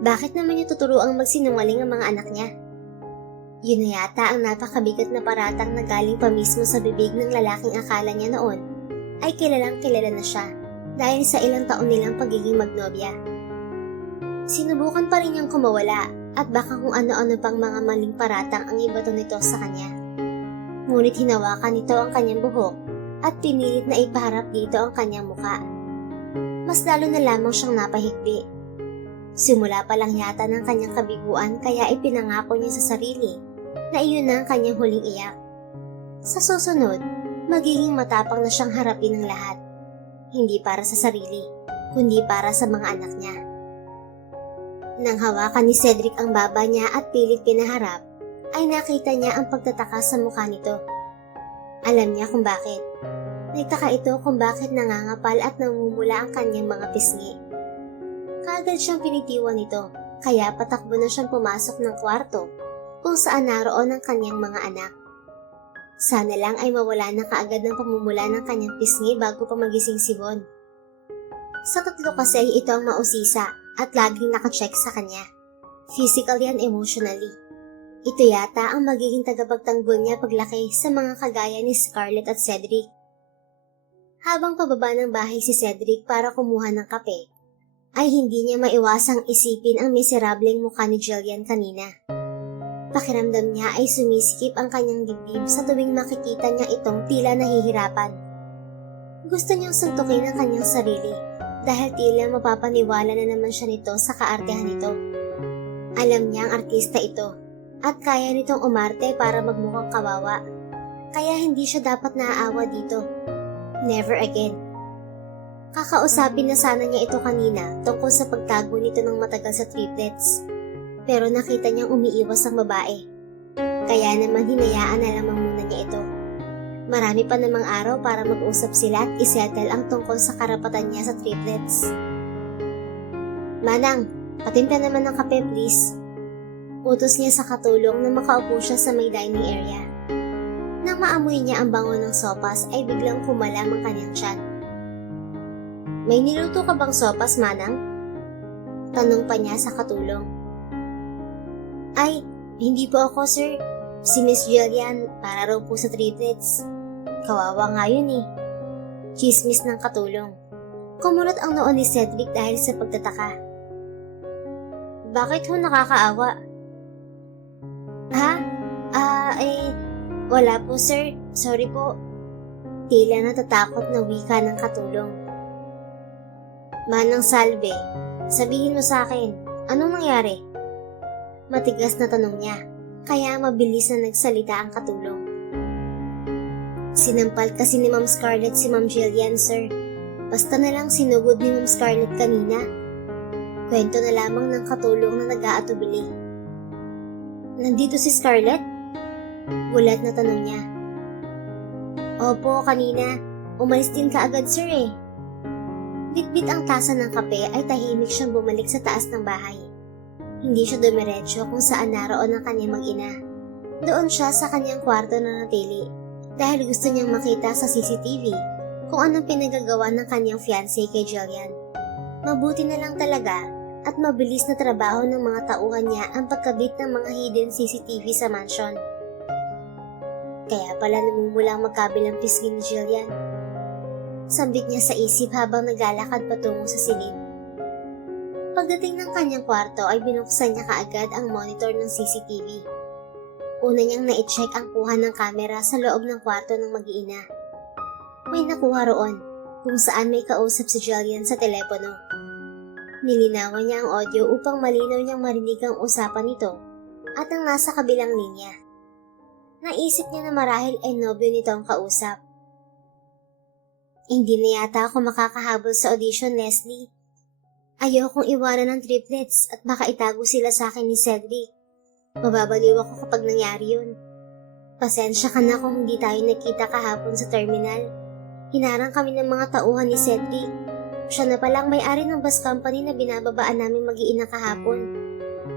Bakit naman niya tuturuang magsinungaling ang mga anak niya? Yun na yata ang napakabigat na paratang na galing pa mismo sa bibig ng lalaking akala niya noon ay kilalang kilala na siya dahil sa ilang taon nilang pagiging magnobya. Sinubukan pa rin niyang kumawala at baka kung ano-ano pang mga maling paratang ang ibato nito sa kanya. Ngunit hinawakan nito ang kanyang buhok at pinilit na ipaharap dito ang kanyang muka. Mas lalo na lamang siyang napahigpi. Simula pa lang yata ng kanyang kabiguan kaya ipinangako niya sa sarili na iyon na ang kanyang huling iyak. Sa susunod, magiging matapang na siyang harapin ang lahat. Hindi para sa sarili, kundi para sa mga anak niya. Nang hawakan ni Cedric ang baba niya at pilit pinaharap, ay nakita niya ang pagtataka sa mukha nito. Alam niya kung bakit. Nagtaka ito kung bakit nangangapal at namumula ang kanyang mga pisngi. Kaagad siyang pinitiwan nito, kaya patakbo na siyang pumasok ng kwarto kung saan naroon ang kanyang mga anak. Sana lang ay mawala na kaagad ng pamumula ng kanyang pisngi bago pa magising si Von. Sa tatlo kasi ito ang mausisa at laging nakacheck sa kanya, physically and emotionally. Ito yata ang magiging tagapagtanggol niya paglaki sa mga kagaya ni Scarlett at Cedric. Habang pababa ng bahay si Cedric para kumuha ng kape, ay hindi niya maiwasang isipin ang miserableng mukha ni Jillian kanina. Pakiramdam niya ay sumisikip ang kanyang dibdib sa tuwing makikita niya itong tila nahihirapan. Gusto niyang suntukin ang kanyang sarili dahil tila mapapaniwala na naman siya nito sa kaartehan nito. Alam niya ang artista ito at kaya nitong umarte para magmukhang kawawa, kaya hindi siya dapat naaawa dito. Never again. Kakausapin na sana niya ito kanina tungkol sa pagtago nito ng matagal sa triplets. Pero nakita niyang umiiwas ang babae. Kaya naman hinayaan na lamang muna niya ito. Marami pa namang araw para mag-usap sila at isettle ang tungkol sa karapatan niya sa triplets. Manang, patimpla naman ng kape please. Utos niya sa katulong na makaupo siya sa may dining area. Nang maamoy niya ang bango ng sopas ay biglang kumalam ang kanyang tiyan. May niluto ka bang sopas, Manang? Tanong pa niya sa katulong. Ay, hindi po ako, sir. Si Miss Jillian, para raw po sa triplets. Kawawa nga yun eh. Chismis ng katulong. Kumunot ang noon ni Cedric dahil sa pagtataka. Bakit ho nakakaawa? Ha? Wala po sir. Sorry po. Tila natatakot na wika ng katulong. Manang Salve, sabihin mo sa akin, anong nangyari? Matigas na tanong niya, kaya mabilis na nagsalita ang katulong. Sinampal kasi ni Ma'am Scarlett si Ma'am Jillian, sir. Basta na lang sinugod ni Ma'am Scarlett kanina. Kwento na lamang ng katulong na nag-aatubili. Nandito si Scarlett? Gulat na tanong niya. Opo, kanina. Umalis din kaagad, sir eh. Bitbit ang tasa ng kape ay tahimik siyang bumalik sa taas ng bahay. Hindi siya dumiretso kung saan naroon ang kanyang mag-ina. Doon siya sa kanyang kwarto na natili dahil gusto niyang makita sa CCTV kung anong pinagagawa ng kanyang fiancé kay Jillian. Mabuti na lang talaga at mabilis na trabaho ng mga tauhan niya ang pagkabit ng mga hidden CCTV sa mansion. Kaya pala namumulang magkabilang pisngi ni Jillian. Sambit niya sa isip habang naglalakad patungo sa silid. Pagdating ng kanyang kwarto ay binuksan niya kaagad ang monitor ng CCTV. Una niyang na-check ang kuha ng kamera sa loob ng kwarto ng mag-iina. May nakuha roon kung saan may kausap si Jillian sa telepono. Nilinawan niya ang audio upang malinaw niyang marinig ang usapan nito at ang nasa kabilang linya. Naisip niya na marahil ay nobyo nito ang kausap. Hindi na yata ako makakahabol sa audition, Leslie. Ayokong iwanan ng triplets at baka itago sila sa akin ni Cedric. Mababaliw ako kapag nangyari yun. Pasensya ka na kung hindi tayo nakita kahapon sa terminal. Hinarang kami ng mga tauhan ni Cedric. Siya na palang may-ari ng bus company na binababaan namin mag-iina kahapon.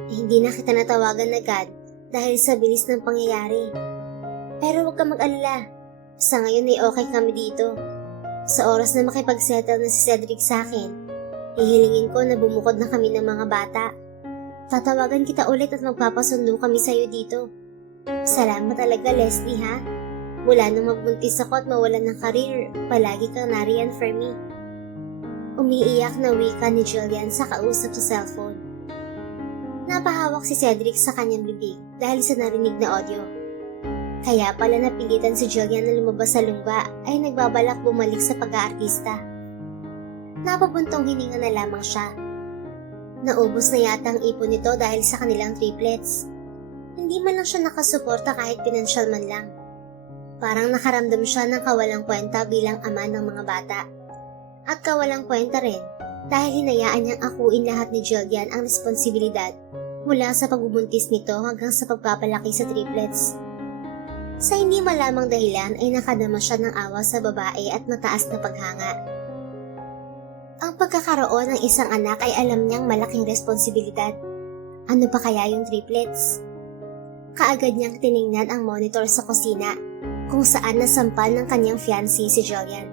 Hindi na kita natawagan agad dahil sa bilis ng pangyayari. Pero huwag ka mag-alala. Sa ngayon ay okay kami dito. Sa oras na makipag-settle na si Cedric sa akin, hihilingin ko na bumukod na kami ng mga bata. Tatawagan kita ulit at magpapasundo kami sa'yo dito. Salamat talaga, Leslie, ha? Mula nung magbuntis ako at mawalan ng karir, palagi kang nariyan for me. Umiiyak na wika ni Jillian sa kausap sa cellphone. Napahawak si Cedric sa kanyang bibig dahil sa narinig na audio. Kaya pala napilitan si Jillian na lumabas sa lungga ay nagbabalak bumalik sa pag-aartista. Napabuntong hininga na lamang siya. Naubos na yata ang ipon nito dahil sa kanilang triplets. Hindi man lang siya nakasuporta kahit pinansyal man lang. Parang nakaramdam siya ng kawalang kwenta bilang ama ng mga bata. At kawalang kwenta rin dahil hinayaan niyang akuin lahat ni Jillian ang responsibilidad mula sa pagbubuntis nito hanggang sa pagpapalaki sa triplets. Sa hindi malamang dahilan ay nakadama siya ng awa sa babae at mataas na paghanga. Ang pagkakaroon ng isang anak ay alam niyang malaking responsibilidad. Ano pa kaya yung triplets? Kaagad niyang tiningnan ang monitor sa kusina kung saan nasampal ng kanyang fiancé si Jillian.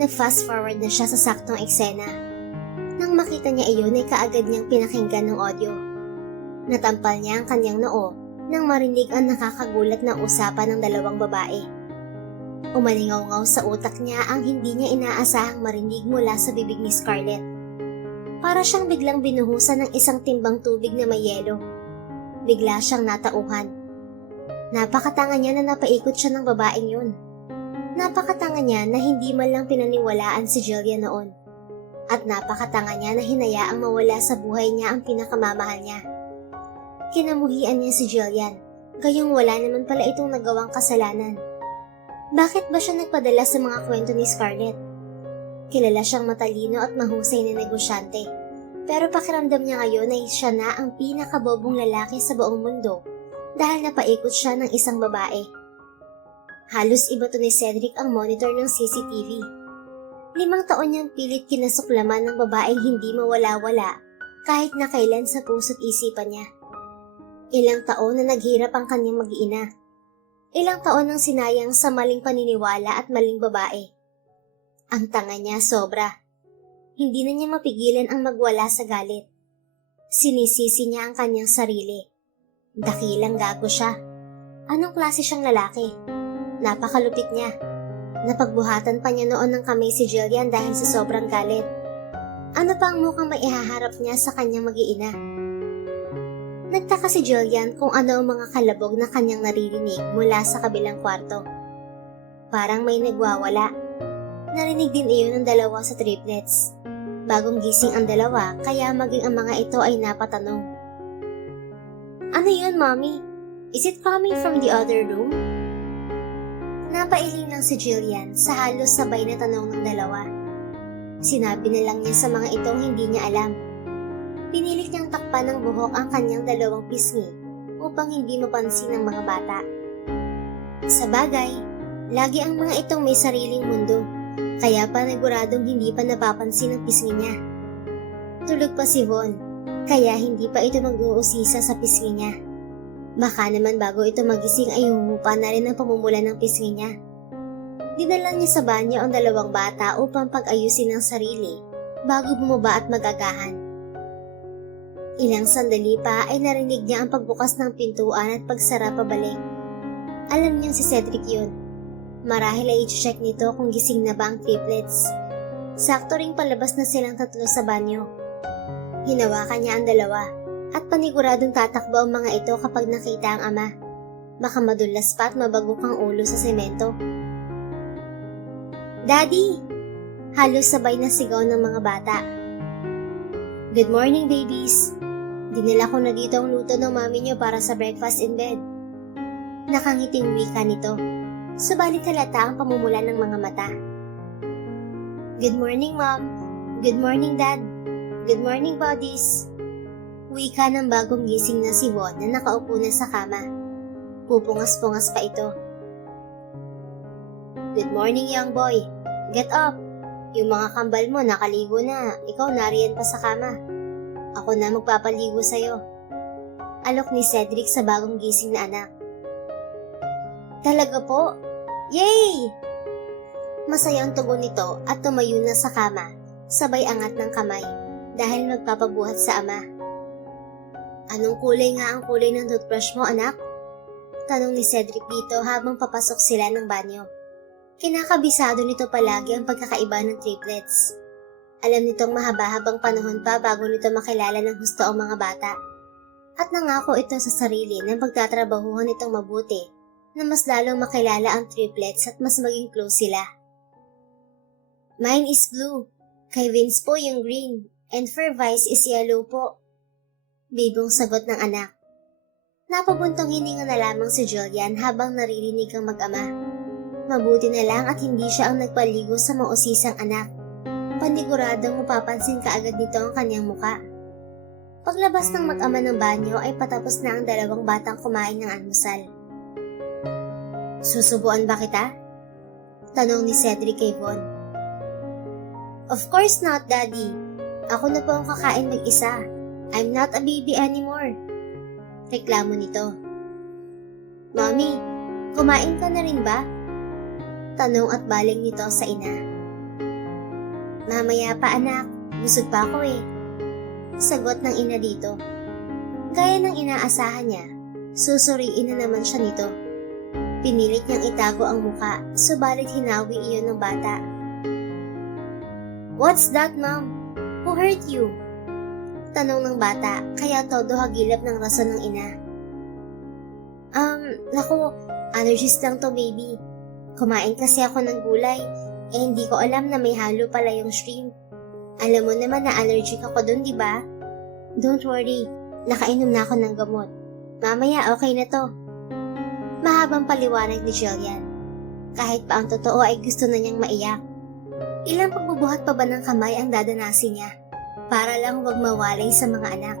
Nag-fast forward na siya sa saktong eksena. Nang makita niya iyon ay kaagad niyang pinakinggan ng audio. Natampal niya ang kanyang noo nang marinig ang nakakagulat na usapan ng dalawang babae. Umalingaw-ngaw sa utak niya ang hindi niya inaasahang marinig mula sa bibig ni Scarlett. Para siyang biglang binuhusan ng isang timbang tubig na may yelo. Bigla siyang natauhan. Napakatanga niya na napaikot siya ng babaeng yun. Napakatanga niya na hindi man lang pinaniwalaan si Jillian noon. At napakatanga niya na hinayaang mawala sa buhay niya ang pinakamamahal niya. Kinamuhian niya si Jillian, gayong wala naman pala itong nagawang kasalanan. Bakit ba siya nagpadala sa mga kwento ni Scarlett? Kilala siyang matalino at mahusay na negosyante. Pero pakiramdam niya ngayon ay siya na ang pinakabobong lalaki sa buong mundo dahil napaikot siya ng isang babae. Halos iba to ni Cedric ang monitor ng CCTV. 5 taon niyang pilit kinasuklaman ng babaeng hindi mawala-wala kahit na kailan sa puso't isipan niya. Ilang taon na naghirap ang kanyang mag-iina. Ilang taon nang sinayang sa maling paniniwala at maling babae. Ang tanga niya sobra. Hindi na niya mapigilan ang magwala sa galit. Sinisisi niya ang kanyang sarili. Dakilang gago siya. Anong klase siyang lalaki? Napakalupit niya. Napagbuhatan pa niya noon ng kamay si Jillian dahil sa sobrang galit. Ano pa ang mukhang maihaharap niya sa kanyang mag-iina? Nagtaka si Jillian kung ano ang mga kalabog na kanyang naririnig mula sa kabilang kwarto. Parang may nagwawala. Narinig din iyon ng dalawa sa triplets. Bagong gising ang dalawa kaya maging ang mga ito ay napatanong. Ano yun, Mommy? Is it coming from the other room? Napailing lang si Jillian sa halos sabay na tanong ng dalawa. Sinabi na lang niya sa mga itong hindi niya alam. Pinilit niyang takpan ng buhok ang kanyang dalawang pisngi upang hindi mapansin ng mga bata. Sa bagay, lagi ang mga itong may sariling mundo, kaya paniguradong hindi pa napapansin ang pisngi niya. Tulog pa si Von, Kaya hindi pa ito mag-uusisa sa pisngi niya. Baka naman bago ito magising ay humupa na rin ang pamumula ng pisngi niya. Dinala niya sa banyo ang 2 bata upang pag-ayusin ang sarili bago bumaba at magagahan. Ilang sandali pa ay narinig niya ang pagbukas ng pintuan at pagsara pabalik. Alam niyang si Cedric yun. Marahil ay i-check nito kung gising na ba ang triplets. Sakto ring palabas na silang 3 sa banyo. Hinawakan niya ang 2 at paniguradong tatakbo ang mga ito kapag nakita ang ama. Baka madulas pa at mabagok ang ulo sa semento. "Daddy!" Halos sabay na sigaw ng mga bata. "Good morning, babies. Dinala ko na dito ang luto ng mami niyo para sa breakfast in bed." Nakangiting wika nito, subalit halata ang pamumula ng mga mata. "Good morning, Mom. Good morning, Dad. Good morning, buddies." Wika ng bagong gising na si Von na nakaupo na sa kama. Pupungas-pungas pa ito. "Good morning, young boy. Get up. Yung mga kambal mo nakaligo na, ikaw nariyan pa sa kama. Ako na magpapaligo sa'yo." Alok ni Cedric sa bagong gising na anak. "Talaga po? Yay!" Masaya ang tugon nito at tumayo na sa kama, sabay angat ng kamay, dahil magpapabuhat sa ama. "Anong kulay nga ang kulay ng toothbrush mo, anak?" Tanong ni Cedric dito habang papasok sila ng banyo. Kinakabisado nito palagi ang pagkakaiba ng triplets. Alam nitong mahaba-habang panahon pa bago nito makilala ng husto ang mga bata. At nangako ito sa sarili na pagtatrabahuhan itong mabuti na mas lalong makilala ang triplets at mas maging close sila. "Mine is blue. Kay Vince po yung green. And for Vice is yellow po." Bibong sagot ng anak. Napabuntong hininga na lamang si Julian habang naririnig ang mag-ama. Mabuti na lang at hindi siya ang nagpaligo sa mausisang anak. Paniguradong mapapansin kaagad nito ang kanyang muka. Paglabas ng mag-ama ng banyo ay patapos na ang 2 batang kumain ng almusal. "Susubuan ba kita?" Tanong ni Cedric kay Von. "Of course not, Daddy. Ako na po ang kakain mag-isa. I'm not a baby anymore." Reklamo nito. "Mommy, kumain ka na rin ba?" Tanong at baling nito sa ina. "Mamaya pa, anak. Busog pa ako eh." Sagot ng ina dito. Gaya ng inaasahan niya, susuriin na naman siya nito. Pinilit niyang itago ang muka, subalit hinawi iyon ng bata. "What's that, Mom? Who hurt you?" Tanong ng bata, kaya todo hagilap ng rason ng ina. Naku, allergies lang to, baby. Kumain kasi ako ng gulay, hindi ko alam na may halo pala yung shrimp. Alam mo naman na allergic ako dun, di ba? Don't worry, nakainom na ako ng gamot. Mamaya okay na to." Mahabang paliwanag ni Jillian. Kahit pa ang totoo ay gusto na niyang maiyak. Ilang pagbubuhat pa ba ng kamay ang dadanasin niya, para lang huwag mawalay sa mga anak.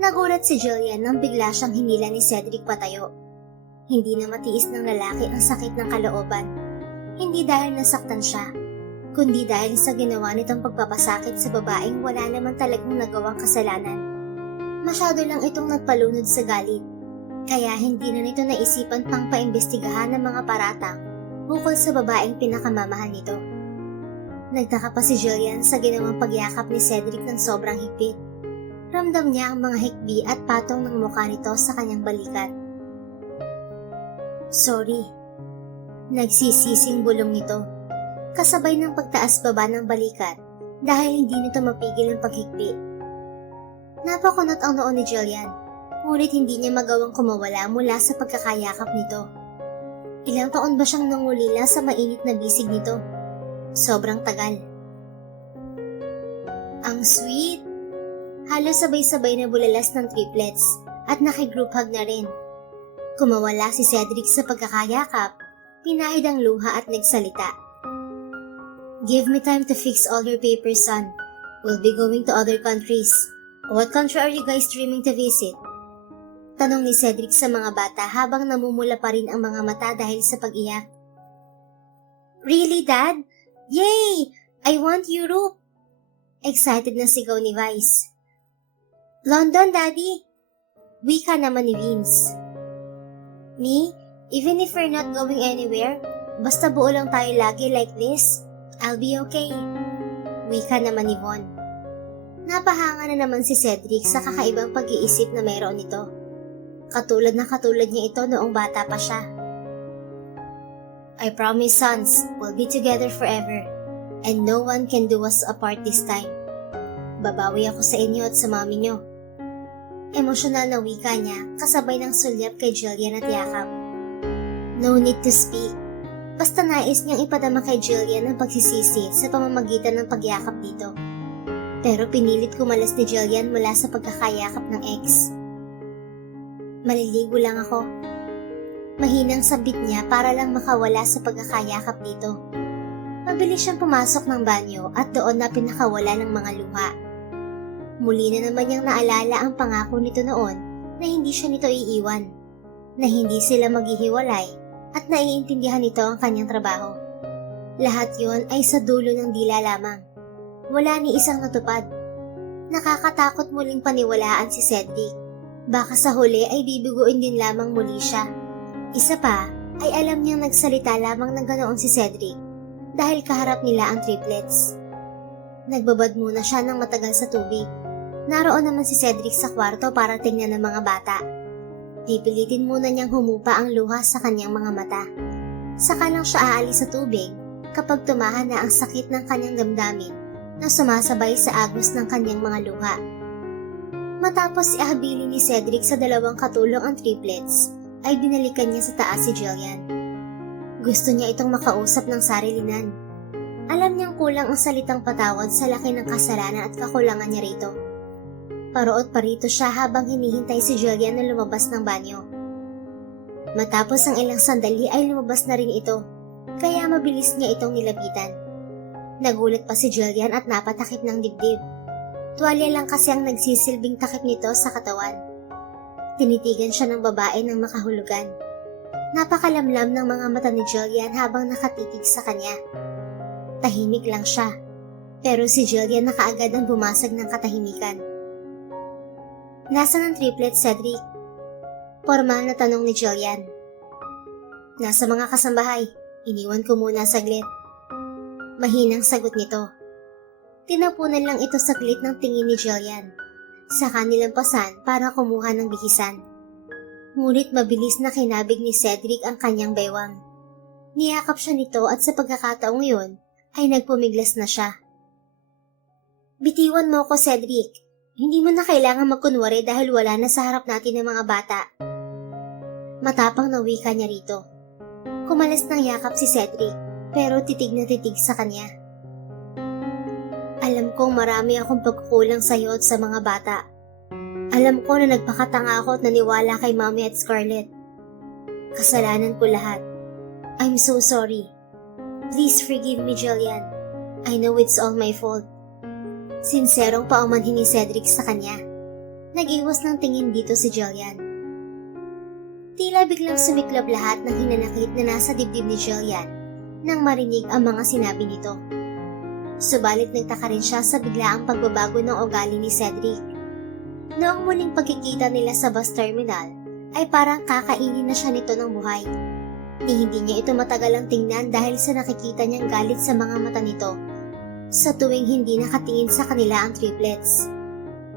Nagulat si Jillian nang bigla siyang hinila ni Cedric patayo. Hindi na matiis ng lalaki ang sakit ng kalooban. Hindi dahil nasaktan siya, kundi dahil sa ginawa nitong pagpapasakit sa babaeng wala naman talagang nagawang kasalanan. Masyado lang itong nagpalunod sa galit, kaya hindi na nito naisipan pang paimbestigahan ng mga paratang bukol sa babaeng pinakamamahal nito. Nagtaka pa si Jillian sa ginawang pagyakap ni Cedric ng sobrang higpit. Ramdam niya ang mga hikbi at patong ng mukha nito sa kanyang balikat. "Sorry." Nagsisising bulong nito, kasabay ng pagtaas-baba ng balikat dahil hindi nito mapigil ang paghikbi. Napakunot ang noo ni Jillian, ngunit hindi niya magawang kumawala mula sa pagkakayakap nito. Ilang taon ba siyang nangulila sa mainit na bisig nito? Sobrang tagal. Ang sweet! Halos sabay-sabay na bulalas ng triplets at nakigroup hug na rin. Kumawala si Cedric sa pagkakayakap, pinahid ang luha at nagsalita. "Give me time to fix all your papers, son. We'll be going to other countries. What country are you guys dreaming to visit?" Tanong ni Cedric sa mga bata habang namumula pa rin ang mga mata dahil sa pag-iyak. "Really, Dad? Yay! I want Europe!" Excited na sigaw ni Vice. London, Daddy! Wika naman ni Vince. Me? Even if we're not going anywhere, basta buo lang tayo lagi like this, I'll be okay. Wika naman ni Von. Napahanga na naman si Cedric sa kakaibang pag-iisip na mayroon nito. Katulad niya ito noong bata pa siya. I promise, sons, we'll be together forever, and no one can do us apart this time. Babawi ako sa inyo at sa mami nyo. Emosyonal na wika niya kasabay ng sulyap kay Jillian at yakap. No need to speak. Basta nais niyang ipadama kay Jillian ang pagsisisi sa pamamagitan ng pagyakap dito. Pero pinilit kumalas ni Jillian mula sa pagkakayakap ng ex. Maliligo lang ako. Mahinang sabit niya para lang makawala sa pagkakayakap dito. Mabilis siyang pumasok ng banyo at doon na pinakawala ng mga luha. Muli na naman niyang naalala ang pangako nito noon na hindi siya nito iiwan, na hindi sila maghihiwalay at naiintindihan nito ang kanyang trabaho. Lahat yon ay sa dulo ng dila lamang. Wala ni isang natupad. Nakakatakot muling paniwalaan si Cedric. Baka sa huli ay bibiguin din lamang muli siya. Isa pa ay alam niyang nagsalita lamang ng ganoon si Cedric dahil kaharap nila ang triplets. Nagbabad muna siya ng matagal sa tubig. Naroon naman si Cedric sa kwarto para tingnan ng mga bata. Pipilitin muna niyang humupa ang luha sa kanyang mga mata. Saka lang siya aalis sa tubig kapag tumahan na ang sakit ng kanyang damdamin na sumasabay sa agos ng kanyang mga luha. Matapos ihabili ni Cedric sa dalawang katulong ang triplets, ay binalikan niya sa taas si Jillian. Gusto niya itong makausap ng sarilinan. Alam niyang kulang ang salitang patawad sa laki ng kasalanan at kakulangan niya rito. Paroot parito siya habang hinihintay si Jillian na lumabas ng banyo. Matapos ang ilang sandali ay lumabas na rin ito, kaya mabilis niya itong nilapitan. Nagulat pa si Jillian at napatakip ng dibdib. Tuwalya lang kasi ang nagsisilbing takip nito sa katawan. Tinitigan siya ng babae ng makahulugan. Napakalamlam ng mga mata ni Jillian habang nakatitig sa kanya. Tahimik lang siya, pero si Jillian na kaagad ang bumasag ng katahimikan. Nasaan ang triplet, Cedric? Formal na tanong ni Jillian. Nasa mga kasambahay, iniwan ko muna saglit. Mahinang sagot nito. Tinapunan lang ito saglit ng tingin ni Jillian. Saka nilampasan para kumuha ng bihisan. Ngunit mabilis na kinabig ni Cedric ang kanyang baywang. Niyakap siya nito at sa pagkakataong yun ay nagpumiglas na siya. Bitiwan mo ko, Cedric. Hindi mo na kailangan magkunwari dahil wala na sa harap natin ng mga bata. Matapang na wika niya rito. Kumalas ng yakap si Cedric pero titig na titig sa kanya. Alam kong marami akong pagkukulang sa iyo at sa mga bata. Alam ko na nagpakatanga ako at naniwala kay Mommy at Scarlett. Kasalanan ko lahat. I'm so sorry. Please forgive me, Jillian. I know it's all my fault. Sinserong paumanhin ni Cedric sa kanya. Nag-iwas ng tingin dito si Jillian. Tila biglang sumiklab lahat ng hinanakit na nasa dibdib ni Jillian nang marinig ang mga sinabi nito. Subalit nagtaka rin siya sa biglaang pagbabago ng ugali ni Cedric. Noong muling pagkikita nila sa bus terminal, ay parang kakainin na siya nito ng buhay. Hindi niya ito matagal ang tingnan dahil sa nakikita niyang galit sa mga mata nito sa tuwing hindi nakatingin sa kanila ang triplets.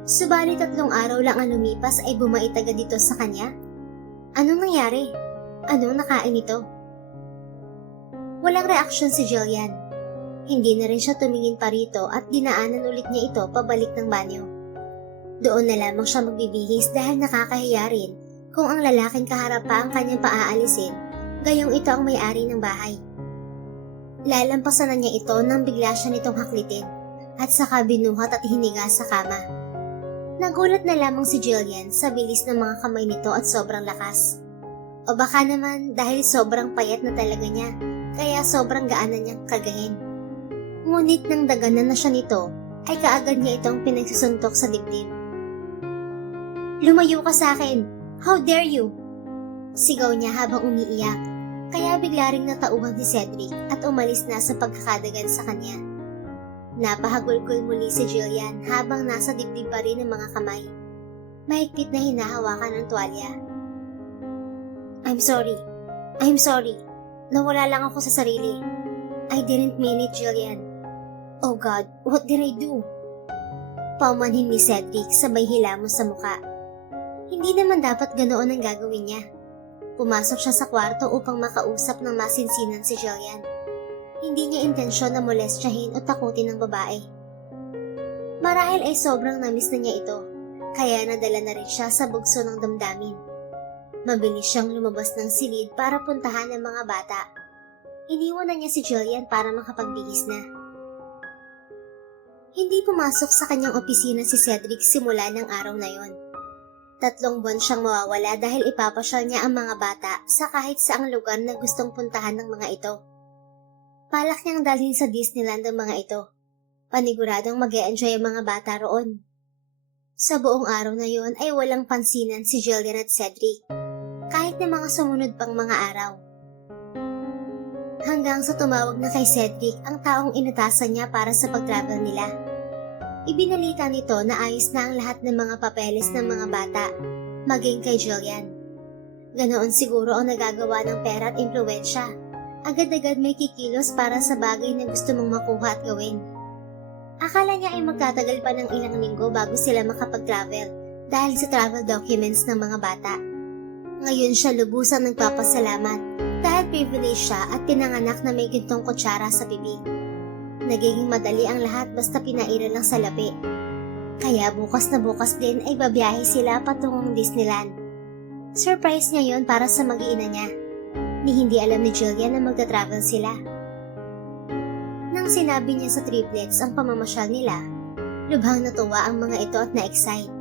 Subalit 3 araw lang ang lumipas ay bumait agad dito sa kanya. Anong nangyari? Anong nakain ito? Walang reaksyon si Jillian. Hindi na rin siya tumingin pa rito at dinaanan ulit niya ito pabalik ng banyo. Doon na lamang siya magbibihis dahil nakakahiya rin kung ang lalaking kaharap pa ang kanyang paaalisin, gayong ito ang may-ari ng bahay. Lalampasan na niya ito nang bigla siya nitong haklitin at saka binuhat at hiniga sa kama. Nagulat na lamang si Jillian sa bilis ng mga kamay nito at sobrang lakas. O baka naman dahil sobrang payat na talaga niya, kaya sobrang gaan na niyang kagahin. Ngunit nang daganan na siya nito, ay kaagad niya itong pinagsusuntok sa dibdib. Lumayo ka sa akin! How dare you! Sigaw niya habang umiiyak. Kaya bigla ring natauhan si Cedric at umalis na sa pagkakadagan sa kanya. Napahagulgol muli si Jillian habang nasa dibdib pa rin ang mga kamay. mahigpit na hinahawakan ng tuwalya. I'm sorry. I'm sorry. Nawala lang ako sa sarili. I didn't mean it, Jillian. Oh God, what did I do? Paumanhin ni Cedric sabay hilamos sa muka. Hindi naman dapat ganoon ang gagawin niya. Pumasok siya sa kwarto upang makausap ng masinsinan si Jillian. Hindi niya intensyon na molestyahin o takutin ng babae. Marahil ay sobrang namiss na niya ito, kaya nadala na rin siya sa bugso ng damdamin. Mabilis siyang lumabas ng silid para puntahan ang mga bata. Iniwan na niya si Jillian para makapagbihis na. Hindi pumasok sa kanyang opisina si Cedric simula ng araw na yon. 3 buwan siyang mawawala dahil ipapasyal niya ang mga bata sa kahit saang lugar na gustong puntahan ng mga ito. Balak niyang dalhin sa Disneyland ang mga ito. Paniguradong mag-e-enjoy ang mga bata roon. Sa buong araw na yon ay walang pansinan si Jillian at Cedric, kahit na mga sumunod pang mga araw. Hanggang sa tumawag na kay Cedric ang taong inatasan niya para sa pag-travel nila. Ibinalita nito na ayos na ang lahat ng mga papeles ng mga bata, maging kay Jillian. Ganoon siguro ang nagagawa ng pera at impluwensya. Agad-agad may kikilos para sa bagay na gusto mong makuha at gawin. Akala niya ay magtatagal pa ng ilang linggo bago sila makapag-travel dahil sa travel documents ng mga bata. Ngayon siya lubusan nagpapasalamat dahil privilege siya at pinanganak na may gintong kutsara sa bibig. Nagiging madali ang lahat basta pinaira lang sa labi. Kaya bukas na bukas din ay babiyahe sila patungong Disneyland. Surprise niya yon para sa mag-iina niya. Ni hindi alam ni Jillian na magta-travel sila. Nang sinabi niya sa triplets ang pamamasyal nila, lubhang natuwa ang mga ito at na-excite.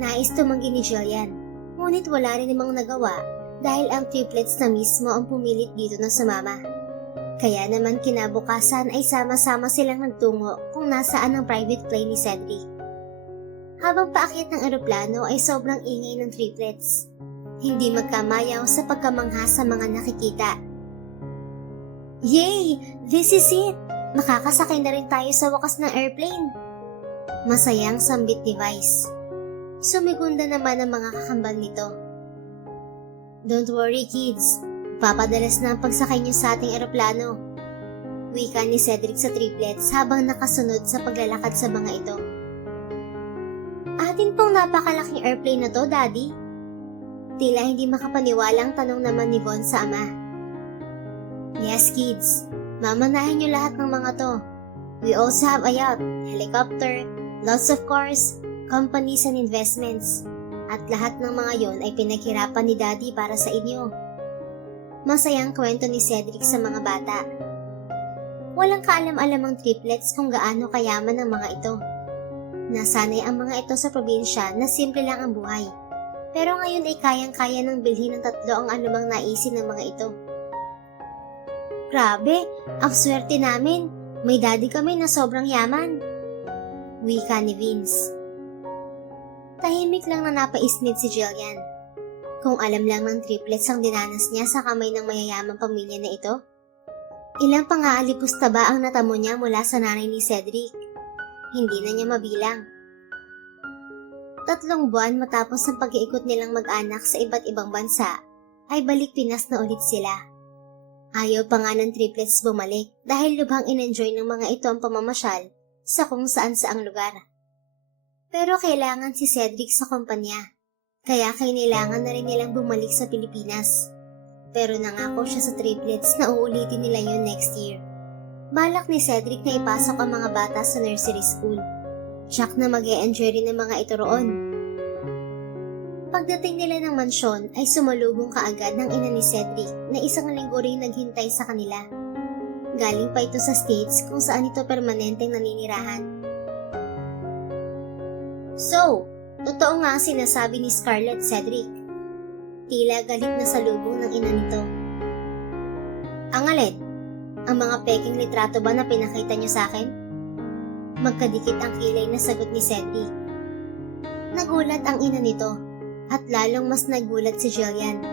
Nais tumanggi ni Jillian, ngunit wala rin namang nagawa dahil ang triplets na mismo ang pumilit dito na sumama. Kaya naman kinabukasan ay sama-sama silang nagtungo kung nasaan ang private plane ni Cedric. Habang paakyat ng eroplano ay sobrang ingay ng triplets. Hindi magkamayaw sa pagkamangha sa mga nakikita. Yay! This is it! Makakasakay na rin tayo sa wakas ng airplane. Masayang sambit ni Vice. Sumigunda naman ang mga kakambal nito. Don't worry kids, papadalas na ang pagsakay niyo sa ating eroplano. Wika ni Cedric sa triplets habang nakasunod sa paglalakad sa mga ito. Atin pong napakalaking airplane na to, Daddy. Tila hindi makapaniwalang tanong naman ni Von sa ama. Yes kids, mamanahin niyo lahat ng mga to. We also have a yacht, helicopter, lots of cars, companies and investments. At lahat ng mga yon ay pinaghirapan ni Daddy para sa inyo. Masayang kwento ni Cedric sa mga bata. Walang kaalam-alam ang triplets kung gaano kayaman ang mga ito. Nasanay ang mga ito sa probinsya na simple lang ang buhay. Pero ngayon ay kayang-kaya ng bilhin ng 3 ang anumang naisin ng mga ito. Grabe, ang swerte namin. May daddy kami na sobrang yaman. Wika ni Vince. Tahimik lang na napaismid si Jillian. Kung alam lang ng triplets ang dinanas niya sa kamay ng mayayamang pamilya na ito. Ilang pang-aalipusta ba ang natamo niya mula sa nanay ni Cedric? Hindi na niya mabilang. 3 buwan matapos ang pag-iikot nilang mag-anak sa iba't ibang bansa, ay balik Pinas na ulit sila. Ayaw pa nga ng triplets bumalik dahil lubhang in-enjoy ng mga ito ang pamamasyal sa kung saan-saang lugar. Pero kailangan si Cedric sa kumpanya, kaya kailangan na rin nilang bumalik sa Pilipinas. Pero nangako siya sa triplets na uulitin nila yun next year. Balak ni Cedric na ipasok ang mga bata sa nursery school. Siyak na mag-e-enjoy rin ng mga ito roon. Pagdating nila ng mansyon ay sumalubong kaagad ng ina ni Cedric na isang linggo rin naghintay sa kanila. Galing pa ito sa States kung saan ito permanenteng naninirahan. So, totoo nga ang sinasabi ni Scarlett, Cedric. Tila galit na salubong ng ina nito. Ang alin? Ang mga peking litrato ba na pinakita niyo sa akin? Magkadikit ang kilay na sagot ni Cedric. Nagulat ang ina nito at lalong mas nagulat si Jillian.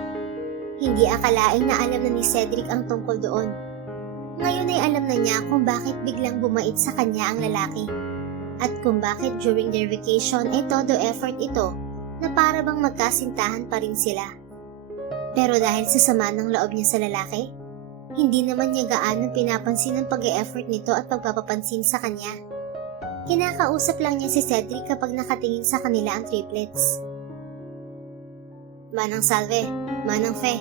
Hindi akalaing na alam na ni Cedric ang tungkol doon. Ngayon ay alam na niya kung bakit biglang bumait sa kanya ang lalaki. At kung bakit during their vacation ay todo effort ito na para bang magkasintahan pa rin sila. Pero dahil sa sama ng loob niya sa lalaki, hindi naman niya gaano pinapansin ang pag-e-effort nito at pagpapapansin sa kanya. Kinakausap lang niya si Cedric kapag nakatingin sa kanila ang triplets. Manang Salve, Manang Fe,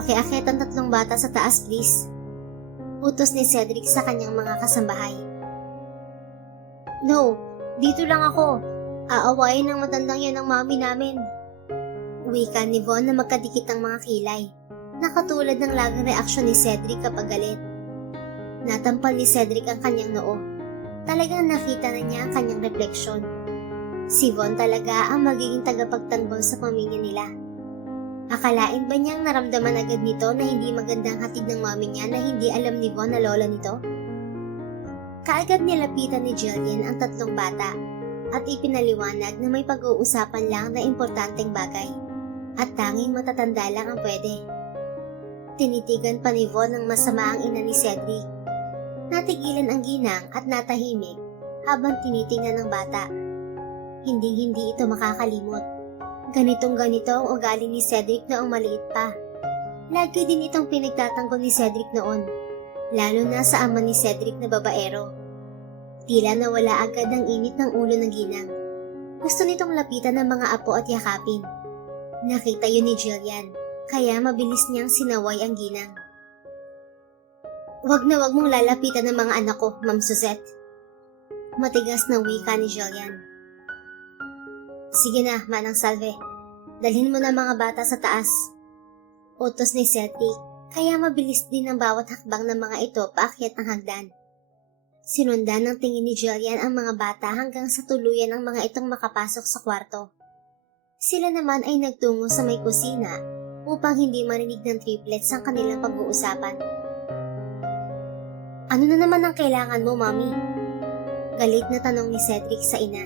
pakiakyat ang 3 bata sa taas please. Utos ni Cedric sa kanyang mga kasambahay. No, dito lang ako. Aawayin ng matandang yan ang mami namin. Wika ni Von na magkadikit ang mga kilay, nakatulad ng laging reaksyon ni Cedric kapag galit. Natampal ni Cedric ang kanyang noo. Talagang nakita na niya ang kanyang refleksyon. Si Von talaga ang magiging tagapagtanggol sa pamilya nila. Akalain ba niyang naramdaman agad nito na hindi magandang hatid ng mami niya na hindi alam ni Von na lola nito? Kaagad nilapitan ni Jillian ang 3 bata at ipinaliwanag na may pag-uusapan lang na importanteng bagay at tanging matatanda lang ang pwede. Tinitigan pa ni Von ng masama ang ina ni Cedric. Natigilan ang ginang at natahimik habang tinitingnan ng bata. Hindi ito makakalimot. Ganitong-ganito ang ugali ni Cedric noong maliit pa. Lagi din itong pinagtatanggol ni Cedric noon, lalo na sa ama ni Cedric na babaero. Tila nawala agad ang init ng ulo ng ginang. Gusto nitong lapitan ng mga apo at yakapin. Nakita yun ni Jillian, kaya mabilis niyang sinaway ang ginang. Wag na wag mong lalapitan ng mga anak ko, Ma'am Suzette. Matigas na wika ni Jillian. Sige na, Manang Salve. Dalhin mo na mga bata sa taas. Utos ni Cedric, kaya mabilis din ang bawat hakbang ng mga ito paakyat ng hagdan. Sinundan ng tingin ni Jillian ang mga bata hanggang sa tuluyan ang mga itong makapasok sa kwarto. Sila naman ay nagtungo sa may kusina upang hindi marinig ng triplets ang kanilang pag-uusapan. Ano na naman ang kailangan mo, Mami? Galit na tanong ni Cedric sa ina.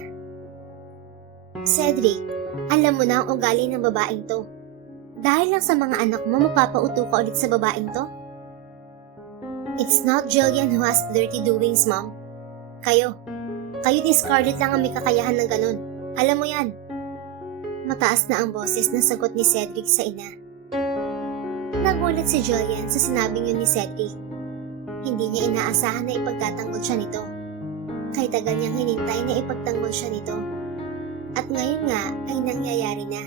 Cedric, alam mo na ang ugali ng babaeng to. Dahil lang sa mga anak mo, mapapauto ka ulit sa babaeng to? It's not Jillian who has dirty doings, Mom. Kayo ni Scarlett lang ang may kakayahan ng ganun. Alam mo yan. Mataas na ang boses na sagot ni Cedric sa ina. Nagulat si Jillian sa sinabing yun ni Cedric. Hindi niya inaasahan na ipagtatanggol siya nito. Kay tagal niyang hinintay na ipagtanggol siya nito. At ngayon nga ay nangyayari na.